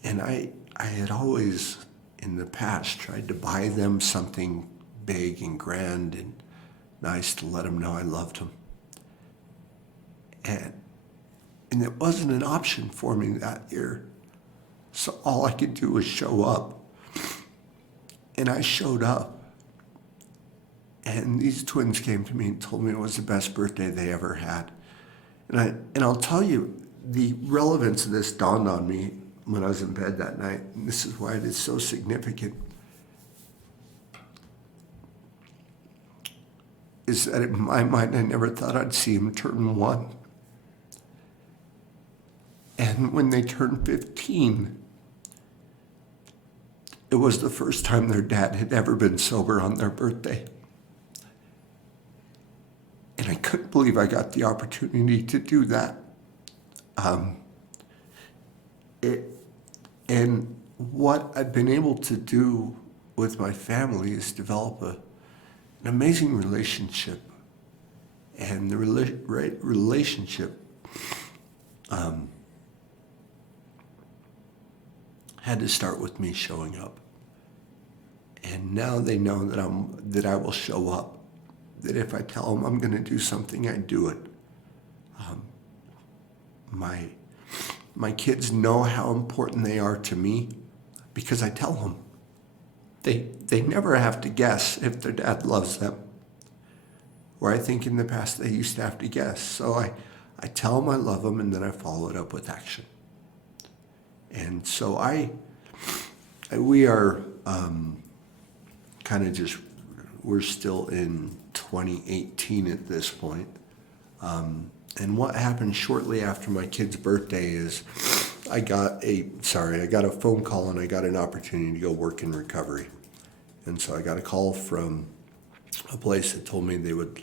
And I had always, in the past, tried to buy them something big and grand and nice to let them know I loved them. And it wasn't an option for me that year. So all I could do was show up. And I showed up. And these twins came to me and told me it was the best birthday they ever had. And I'll tell you, the relevance of this dawned on me when I was in bed that night. And this is why it is so significant. Is that in my mind, I never thought I'd see him turn 1. And when they turned 15, it was the first time their dad had ever been sober on their birthday. And I couldn't believe I got the opportunity to do that. And what I've been able to do with my family is develop an amazing relationship. And the relationship had to start with me showing up. And now they know that I will show up. That if I tell them I'm going to do something, I do it. My kids know how important they are to me because I tell them. They never have to guess if their dad loves them. Where I think in the past they used to have to guess. So I tell them I love them, and then I follow it up with action. And so we are kind of just, we're still in 2018 at this point. And what happened shortly after my kid's birthday is I got a phone call and I got an opportunity to go work in recovery. And so I got a call from a place that told me they would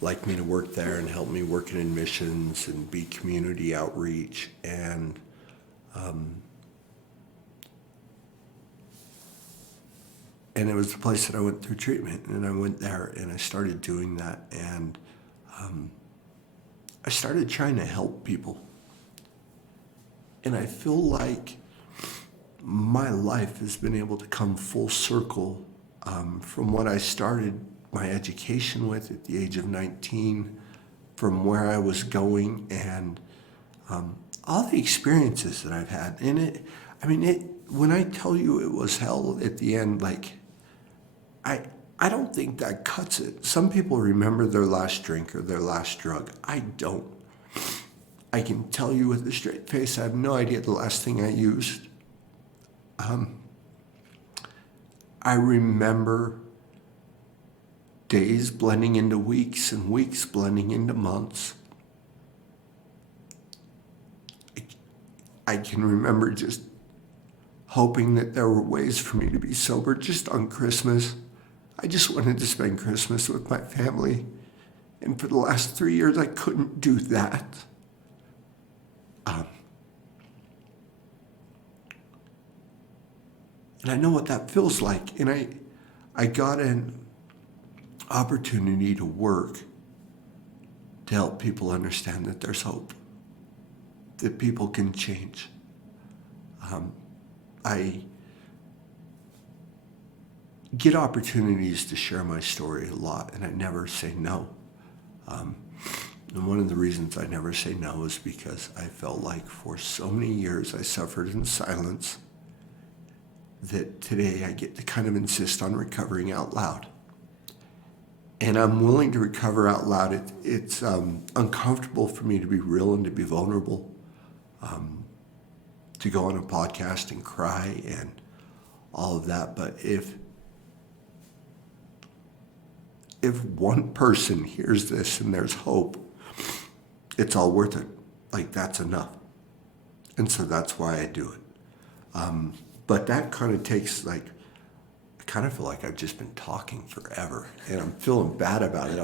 like me to work there and help me work in admissions and be community outreach. And it was the place that I went through treatment, and I went there and I started doing that, and I started trying to help people. And I feel like my life has been able to come full circle from what I started my education with at the age of 19, from where I was going, and all the experiences that I've had. And when I tell you it was hell at the end, I don't think that cuts it. Some people remember their last drink or their last drug. I don't. I can tell you with a straight face, I have no idea the last thing I used. I remember days blending into weeks and weeks blending into months. I can remember just hoping that there were ways for me to be sober just on Christmas. I just wanted to spend Christmas with my family. And for the last 3 years, I couldn't do that. And I know what that feels like. And I got an opportunity to work to help people understand that there's hope, that people can change. I get opportunities to share my story a lot, and I never say no. And one of the reasons I never say no is because I felt like for so many years I suffered in silence that today I get to kind of insist on recovering out loud. And I'm willing to recover out loud. It's uncomfortable for me to be real and to be vulnerable, to go on a podcast and cry and all of that. But if one person hears this and there's hope, it's all worth it. Like, that's enough. And so that's why I do it. But that kind of takes, like, I kind of feel like I've just been talking forever, and I'm feeling bad about it.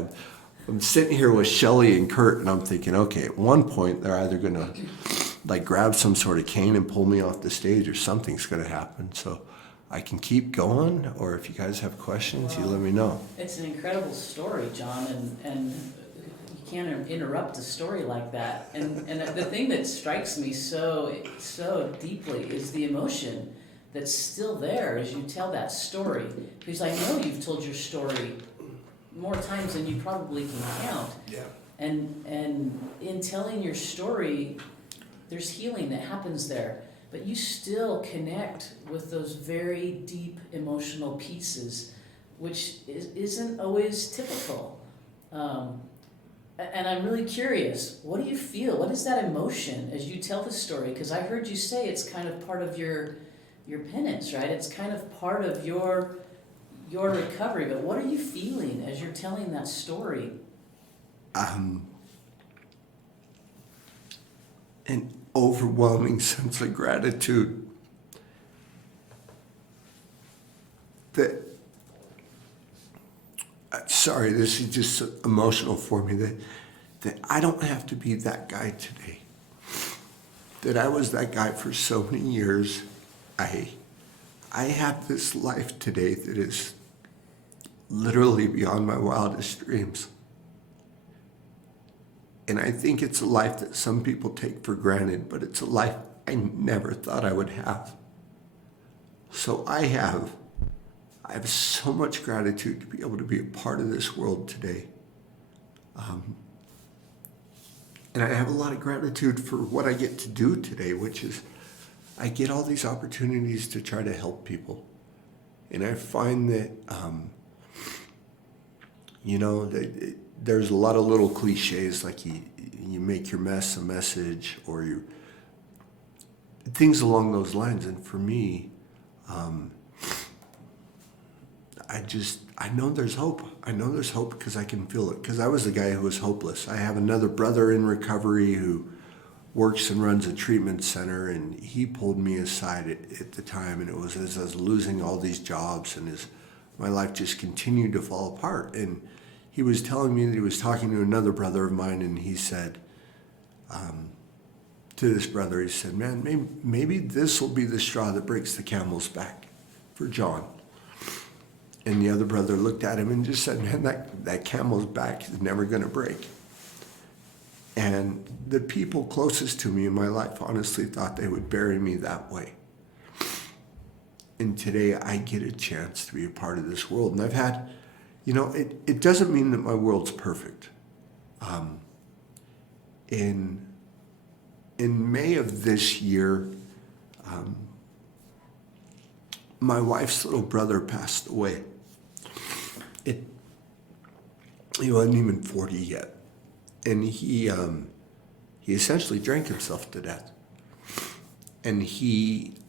I'm sitting here with Shelly and Kurt, and I'm thinking, okay, at one point they're either going to like grab some sort of cane and pull me off the stage, or something's going to happen. So I can keep going, or if you guys have questions, you let me know. It's an incredible story, John, and you can't interrupt a story like that. And the thing that strikes me so deeply is the emotion that's still there as you tell that story. Because I know you've told your story more times than you probably can count. Yeah. And in telling your story, there's healing that happens there. But you still connect with those very deep emotional pieces, which isn't always typical. And I'm really curious, what do you feel? What is that emotion as you tell the story? Because I heard you say it's kind of part of your penance, right? It's kind of part of your recovery. But what are you feeling as you're telling that story? An overwhelming sense of gratitude that, sorry, this is just emotional for me, that I don't have to be that guy today. That I was that guy for so many years. I have this life today that is literally beyond my wildest dreams. And I think it's a life that some people take for granted, but it's a life I never thought I would have. So I have so much gratitude to be able to be a part of this world today. And I have a lot of gratitude for what I get to do today, which is I get all these opportunities to try to help people. And I find that, there's a lot of little cliches, like you make your mess a message, or things along those lines. And for me, I know there's hope. I know there's hope because I can feel it. Because I was the guy who was hopeless. I have another brother in recovery who works and runs a treatment center, and he pulled me aside at the time, and it was as I was losing all these jobs, and my life just continued to fall apart. And he was telling me that he was talking to another brother of mine, and he said to this brother, he said, man, maybe this will be the straw that breaks the camel's back for John. And the other brother looked at him and just said, man, that camel's back is never going to break. And the people closest to me in my life honestly thought they would bury me that way. And today I get a chance to be a part of this world. And I've had, it doesn't mean that my world's perfect. In May of this year, my wife's little brother passed away. He wasn't even 40 yet. And he essentially drank himself to death. and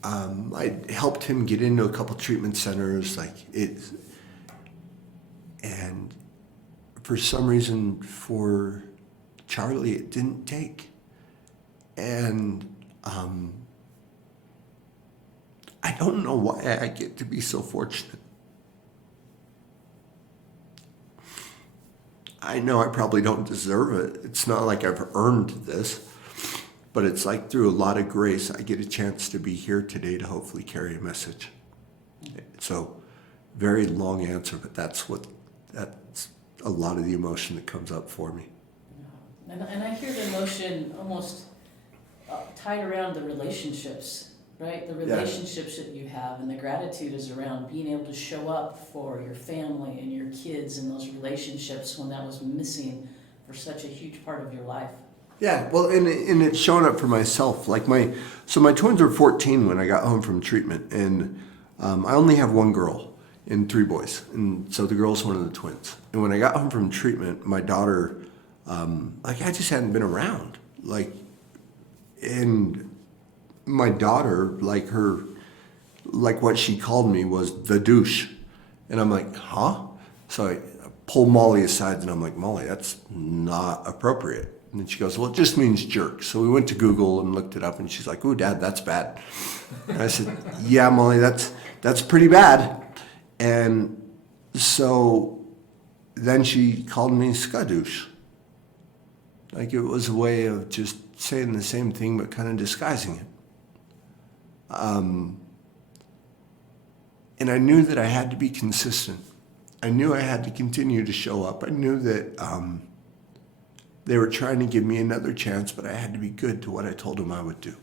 I helped him get into a couple treatment centers, and for some reason for Charlie it didn't take, and I don't know why I get to be so fortunate. I know I probably don't deserve it. It's not like I've earned this, but it's like through a lot of grace, I get a chance to be here today to hopefully carry a message. So, very long answer, but that's a lot of the emotion that comes up for me. And I hear the emotion almost tied around the relationships, right? The relationships that you have, and the gratitude is around being able to show up for your family and your kids in those relationships when that was missing for such a huge part of your life. Yeah, well, and it's showing up for myself. Like my twins were 14 when I got home from treatment, and I only have one girl and 3 boys, and so the girl's one of the twins. And when I got home from treatment, my daughter, I just hadn't been around, and my daughter, what she called me was the douche, and I'm like, huh? So I pull Molly aside, and I'm like, Molly, that's not appropriate. And then she goes, well, it just means jerk. So we went to Google and looked it up, and she's like, ooh, Dad, that's bad. And I said, yeah, Molly, that's pretty bad. And so then she called me skadoosh. Like it was a way of just saying the same thing, but kind of disguising it. And I knew that I had to be consistent. I knew I had to continue to show up. I knew that they were trying to give me another chance, but I had to be good to what I told them I would do.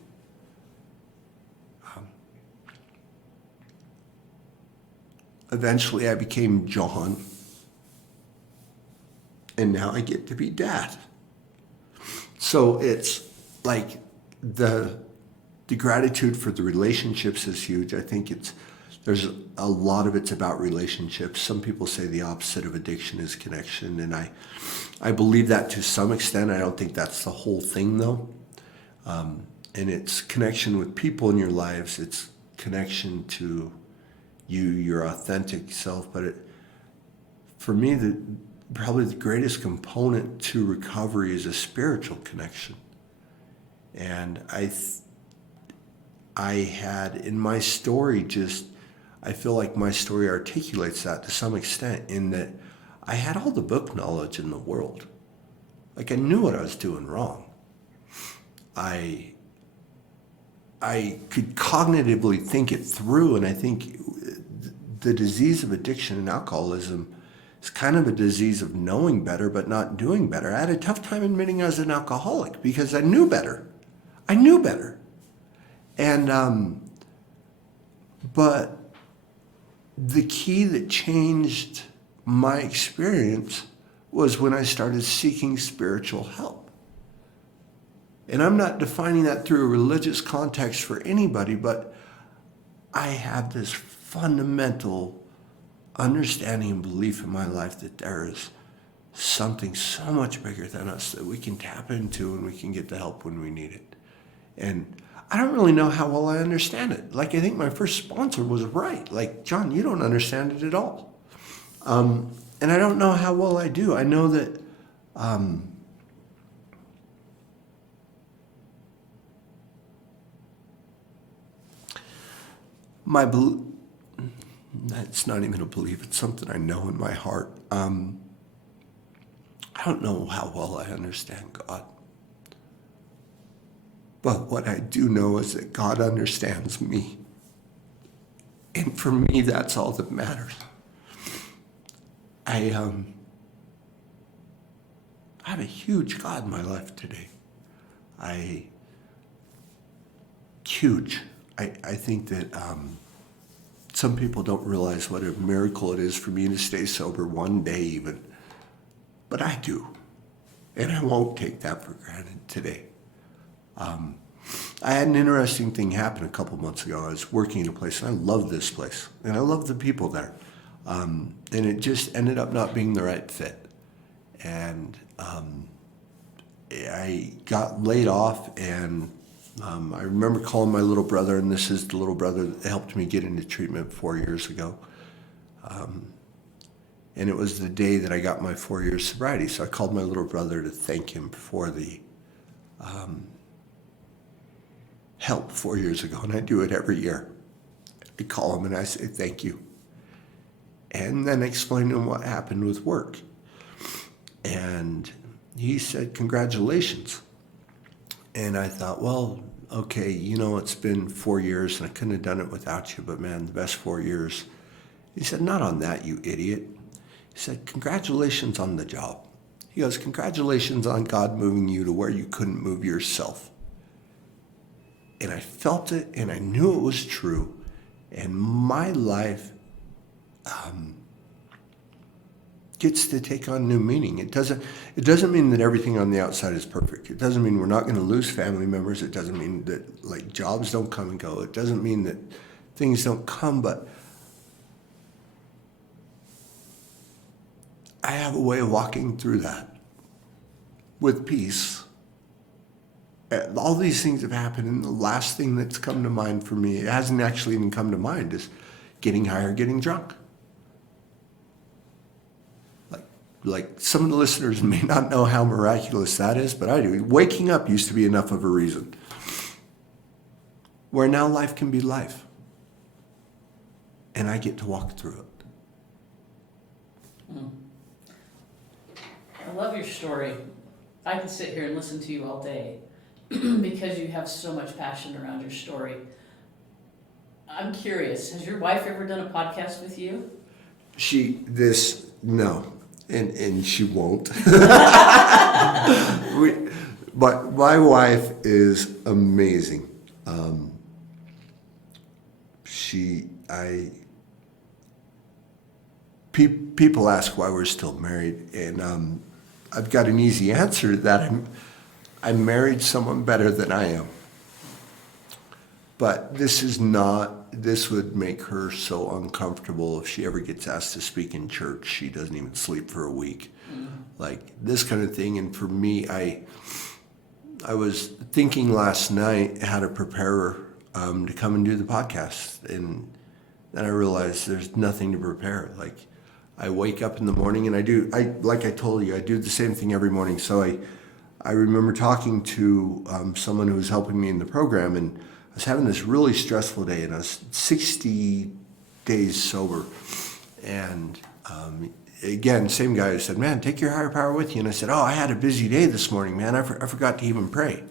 Eventually, I became John, and now I get to be Dad. So it's like the gratitude for the relationships is huge. I think there's a lot of it's about relationships. Some people say the opposite of addiction is connection, and I believe that to some extent. I don't think that's the whole thing, though. And it's connection with people in your lives. It's connection to you, your authentic self. But for me, probably the greatest component to recovery is a spiritual connection. And I had in my story I feel like my story articulates that to some extent, in that I had all the book knowledge in the world. Like I knew what I was doing wrong. I could cognitively think it through, and I think the disease of addiction and alcoholism is kind of a disease of knowing better but not doing better. I had a tough time admitting I was an alcoholic because I knew better. And but the key that changed my experience was when I started seeking spiritual help. And I'm not defining that through a religious context for anybody, but I have this fundamental understanding and belief in my life that there is something so much bigger than us that we can tap into, and we can get the help when we need it. And I don't really know how well I understand it. Like, I think my first sponsor was right. Like, John, you don't understand it at all. And I don't know how well I do. I know that it's not even a belief, it's something I know in my heart. I don't know how well I understand God. But what I do know is that God understands me. And for me, that's all that matters. I have a huge God in my life today. Huge. I think that some people don't realize what a miracle it is for me to stay sober one day even. But I do. And I won't take that for granted today. I had an interesting thing happen a couple months ago. I was working in a place, and I love this place, and I love the people there. And it just ended up not being the right fit. And I got laid off, and I remember calling my little brother, and this is the little brother that helped me get into treatment 4 years ago. And it was the day that I got my 4 years sobriety. So I called my little brother to thank him for the help 4 years ago. And I do it every year. I call him and I say, thank you. And then explain to him what happened with work. And he said, congratulations. And I thought, well, okay, it's been 4 years and I couldn't have done it without you, but man, the best 4 years. He said, not on that, you idiot. He said, congratulations on the job. He goes, congratulations on God moving you to where you couldn't move yourself. And I felt it and I knew it was true. And my life gets to take on new meaning. It doesn't mean that everything on the outside is perfect. It doesn't mean we're not going to lose family members. It doesn't mean that jobs don't come and go. It doesn't mean that things don't come, but I have a way of walking through that with peace. All these things have happened, and the last thing that's come to mind for me, it hasn't actually even come to mind, is getting high or getting drunk. Like some of the listeners may not know how miraculous that is, but I do. Waking up used to be enough of a reason. Where now life can be life. And I get to walk through it. I love your story. I could sit here and listen to you all day because you have so much passion around your story. I'm curious, has your wife ever done a podcast with you? No. And she won't. But my wife is amazing. People ask why we're still married, and I've got an easy answer to that. I married someone better than I am. But this would make her so uncomfortable if she ever gets asked to speak in church. She doesn't even sleep for a week. Like this kind of thing. And for me, I was thinking last night how to prepare her to come and do the podcast. And then I realized there's nothing to prepare. Like I wake up in the morning and like I told you, I do the same thing every morning. So I remember talking to someone who was helping me in the program, and I was having this really stressful day, and I was 60 days sober. And again, same guy who said, man, take your higher power with you. And I said, I had a busy day this morning, man. I forgot to even pray.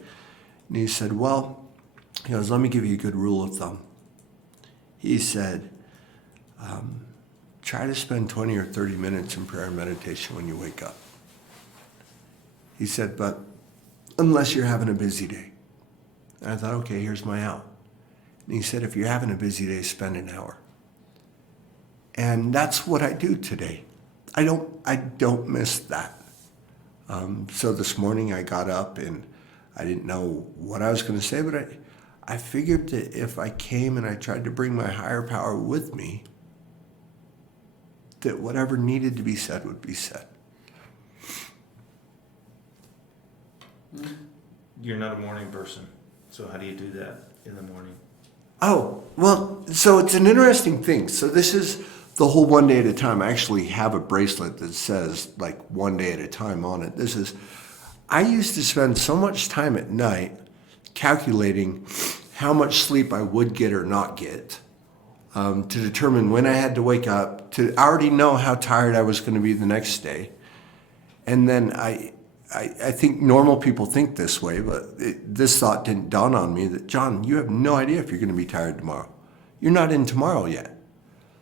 And he said, well, he goes, let me give you a good rule of thumb. He said, try to spend 20 or 30 minutes in prayer and meditation when you wake up. He said, but unless you're having a busy day. And I thought, okay, here's my out. And he said, if you're having a busy day, spend an hour. And that's what I do today. I don't miss that. So this morning I got up and I didn't know what I was going to say, but I figured that if I came and I tried to bring my higher power with me, that whatever needed to be said would be said. You're not a morning person. So how do you do that in the morning? Oh, well, so it's an interesting thing. So this is the whole one day at a time. I actually have a bracelet that says like one day at a time on it. I used to spend so much time at night calculating how much sleep I would get or not get to determine when I had to wake up, to already know how tired I was going to be the next day. And then I think normal people think this way, but this thought didn't dawn on me that, John, you have no idea if you're going to be tired tomorrow. You're not in tomorrow yet.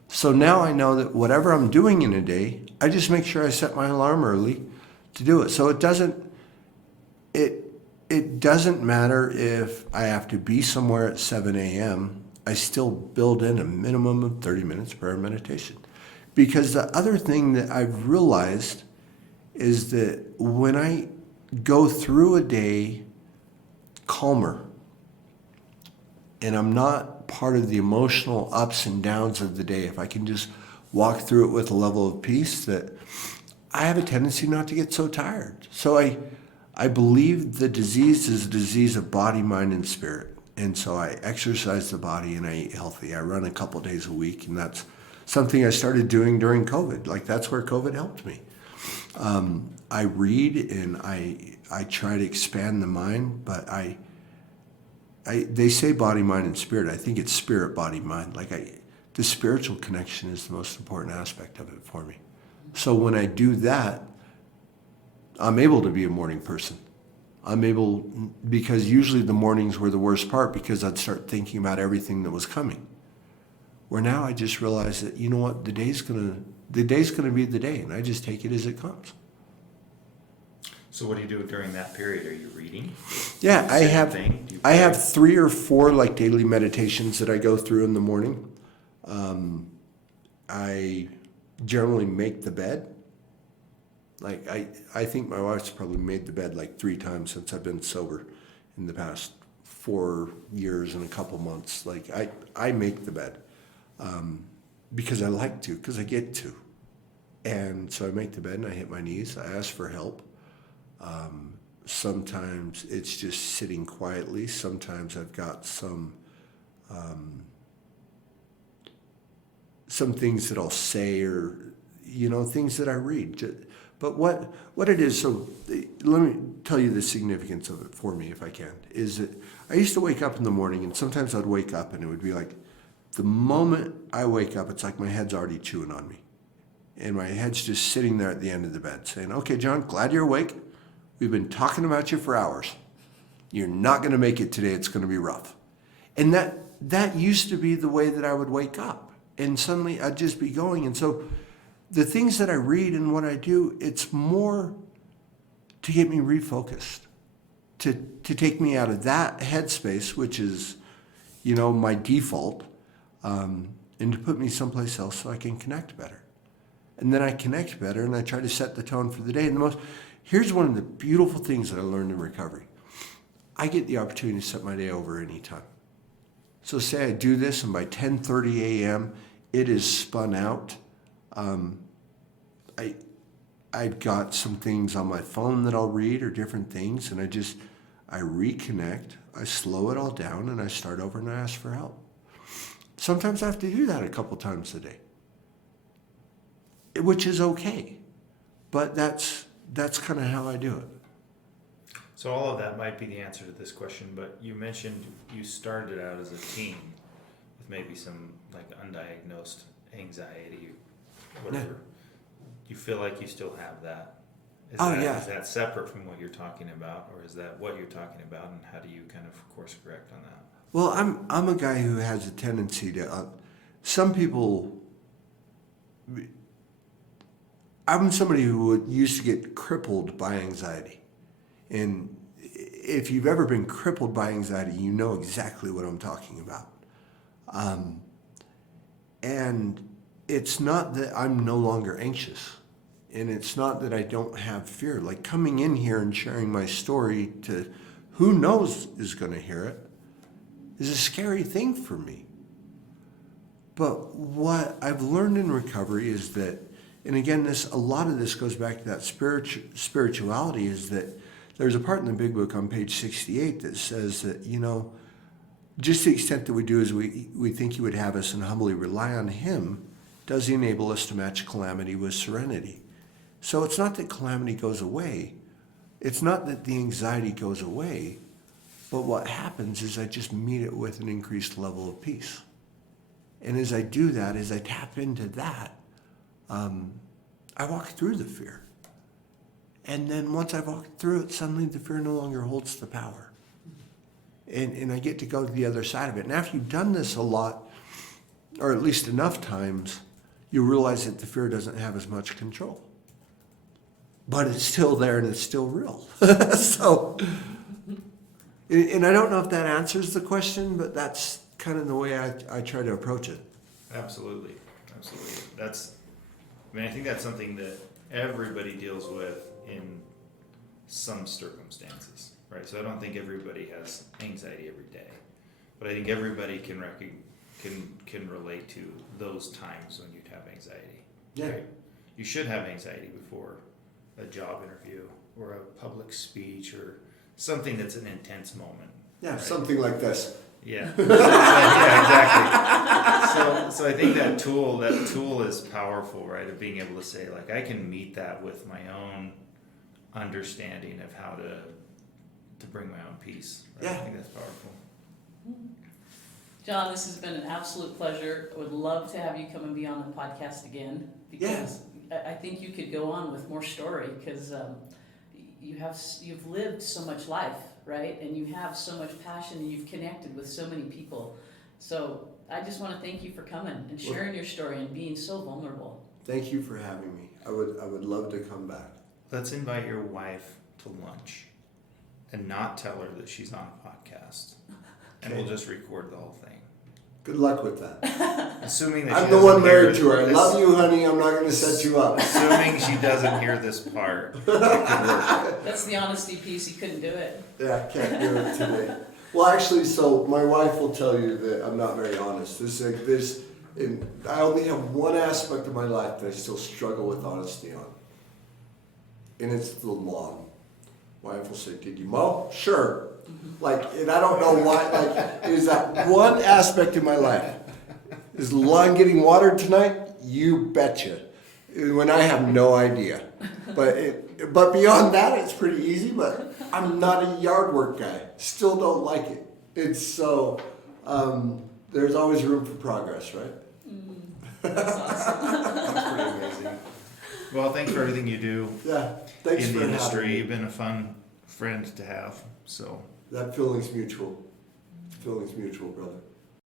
So now I know that whatever I'm doing in a day, I just make sure I set my alarm early to do it. So it doesn't matter if I have to be somewhere at 7 a.m. I still build in a minimum of 30 minutes prayer and meditation. Because the other thing that I've realized is that when I go through a day calmer, and I'm not part of the emotional ups and downs of the day, if I can just walk through it with a level of peace, that I have a tendency not to get so tired. So I believe the disease is a disease of body, mind, and spirit. And so I exercise the body and I eat healthy. I run a couple days a week, and that's something I started doing during COVID. Like, that's where COVID helped me. I read and I try to expand the mind, but they say body, mind, and spirit. I think it's spirit, body, mind. The spiritual connection is the most important aspect of it for me. So when I do that, I'm able to be a morning person. Because usually the mornings were the worst part, because I'd start thinking about everything that was coming. Where now I just realize that, you know what, the day's gonna be the day, and I just take it as it comes. So what do you do during that period? Are you reading? Yeah, I I have 3 or 4 like daily meditations that I go through in the morning. I generally make the bed. Like, I think my wife's probably made the bed like 3 times since I've been sober in the past 4 years and a couple months. Like, I make the bed because I like to, because I get to. And so I make the bed and I hit my knees. I ask for help. Sometimes it's just sitting quietly. Sometimes I've got some things that I'll say, or, things that I read. But what it is, so let me tell you the significance of it for me, if I can, is that I used to wake up in the morning, and sometimes I'd wake up and it would be like, the moment I wake up, it's like my head's already chewing on me. And my head's just sitting there at the end of the bed saying, okay, John, glad you're awake. We've been talking about you for hours. You're not going to make it today. It's going to be rough. And that used to be the way that I would wake up. And suddenly I'd just be going. And so the things that I read and what I do, it's more to get me refocused, to take me out of that headspace, which is, my default, and to put me someplace else so I can connect better. And then I connect better, and I try to set the tone for the day. And here's one of the beautiful things that I learned in recovery. I get the opportunity to set my day over anytime. So say I do this, and by 10:30 a.m., it is spun out. I've got some things on my phone that I'll read, or different things, and I reconnect, I slow it all down, and I start over and I ask for help. Sometimes I have to do that a couple times a day, which is okay, but that's kind of how I do it. So all of that might be the answer to this question, but you mentioned you started out as a teen with maybe some like undiagnosed anxiety, whatever. Yeah. You feel like you still have that? Yeah. Is that separate from what you're talking about, or is that what you're talking about, and how do you kind of course correct on that? Well, I'm a guy who has a tendency to. Some people. I'm somebody who used to get crippled by anxiety, and if you've ever been crippled by anxiety, you know exactly what I'm talking about. And it's not that I'm no longer anxious, and it's not that I don't have fear. Like, coming in here and sharing my story to who knows is going to hear it is a scary thing for me. But what I've learned in recovery is that, and again, a lot of this goes back to that spirituality, is that there's a part in the Big Book on page 68 that says that, just the extent that we do as we think he would have us and humbly rely on him, does he enable us to match calamity with serenity. So it's not that calamity goes away. It's not that the anxiety goes away. But what happens is I just meet it with an increased level of peace. And as I do that, as I tap into that, I walk through the fear. And then once I've walked through it, suddenly the fear no longer holds the power. And I get to go to the other side of it. And after you've done this a lot, or at least enough times, you realize that the fear doesn't have as much control. But it's still there and it's still real. So, and I don't know if that answers the question, but that's kind of the way I try to approach it. Absolutely. I think that's something that everybody deals with in some circumstances, right? So I don't think everybody has anxiety every day, but I think everybody can relate to those times when you'd have anxiety. Yeah. Right? You should have anxiety before a job interview or a public speech or something that's an intense moment. Yeah, right? something like this. Yeah. Yeah, exactly. So I think that tool is powerful, right? Of being able to say, like, I can meet that with my own understanding of how to bring my own peace. Right? Yeah. I think that's powerful. Jon, this has been an absolute pleasure. I would love to have you come and be on the podcast again, because I think you could go on with more story, because you've lived so much life, right? And you have so much passion, and you've connected with so many people. So I just want to thank you for coming and sharing your story and being so vulnerable. Thank you for having me. I would love to come back. Let's invite your wife to lunch and not tell her that she's on a podcast. And we'll just record the whole thing. Good luck with that. Assuming that I'm she the doesn't one hear married to her. I this- love you, honey. I'm not going to set you up. Assuming she doesn't hear this part, it could work. That's the honesty piece. You couldn't do it. Yeah, can't do it today. Well, actually, so my wife will tell you that I'm not very honest. I only have one aspect of my life that I still struggle with honesty on, and it's the lawn. My wife will say, "Did you mow?" Sure. And I don't know why. It is that one aspect of my life. Is the lawn getting watered tonight? You betcha. When I have no idea. But beyond that, it's pretty easy. But I'm not a yard work guy. Still don't like it. It's so. There's always room for progress, right? That's awesome. That's pretty amazing. Well, thanks for everything you do Yeah. Thanks in for the having industry. me. You've been a fun friend to have. So That feeling's mutual. Feeling's mutual, brother.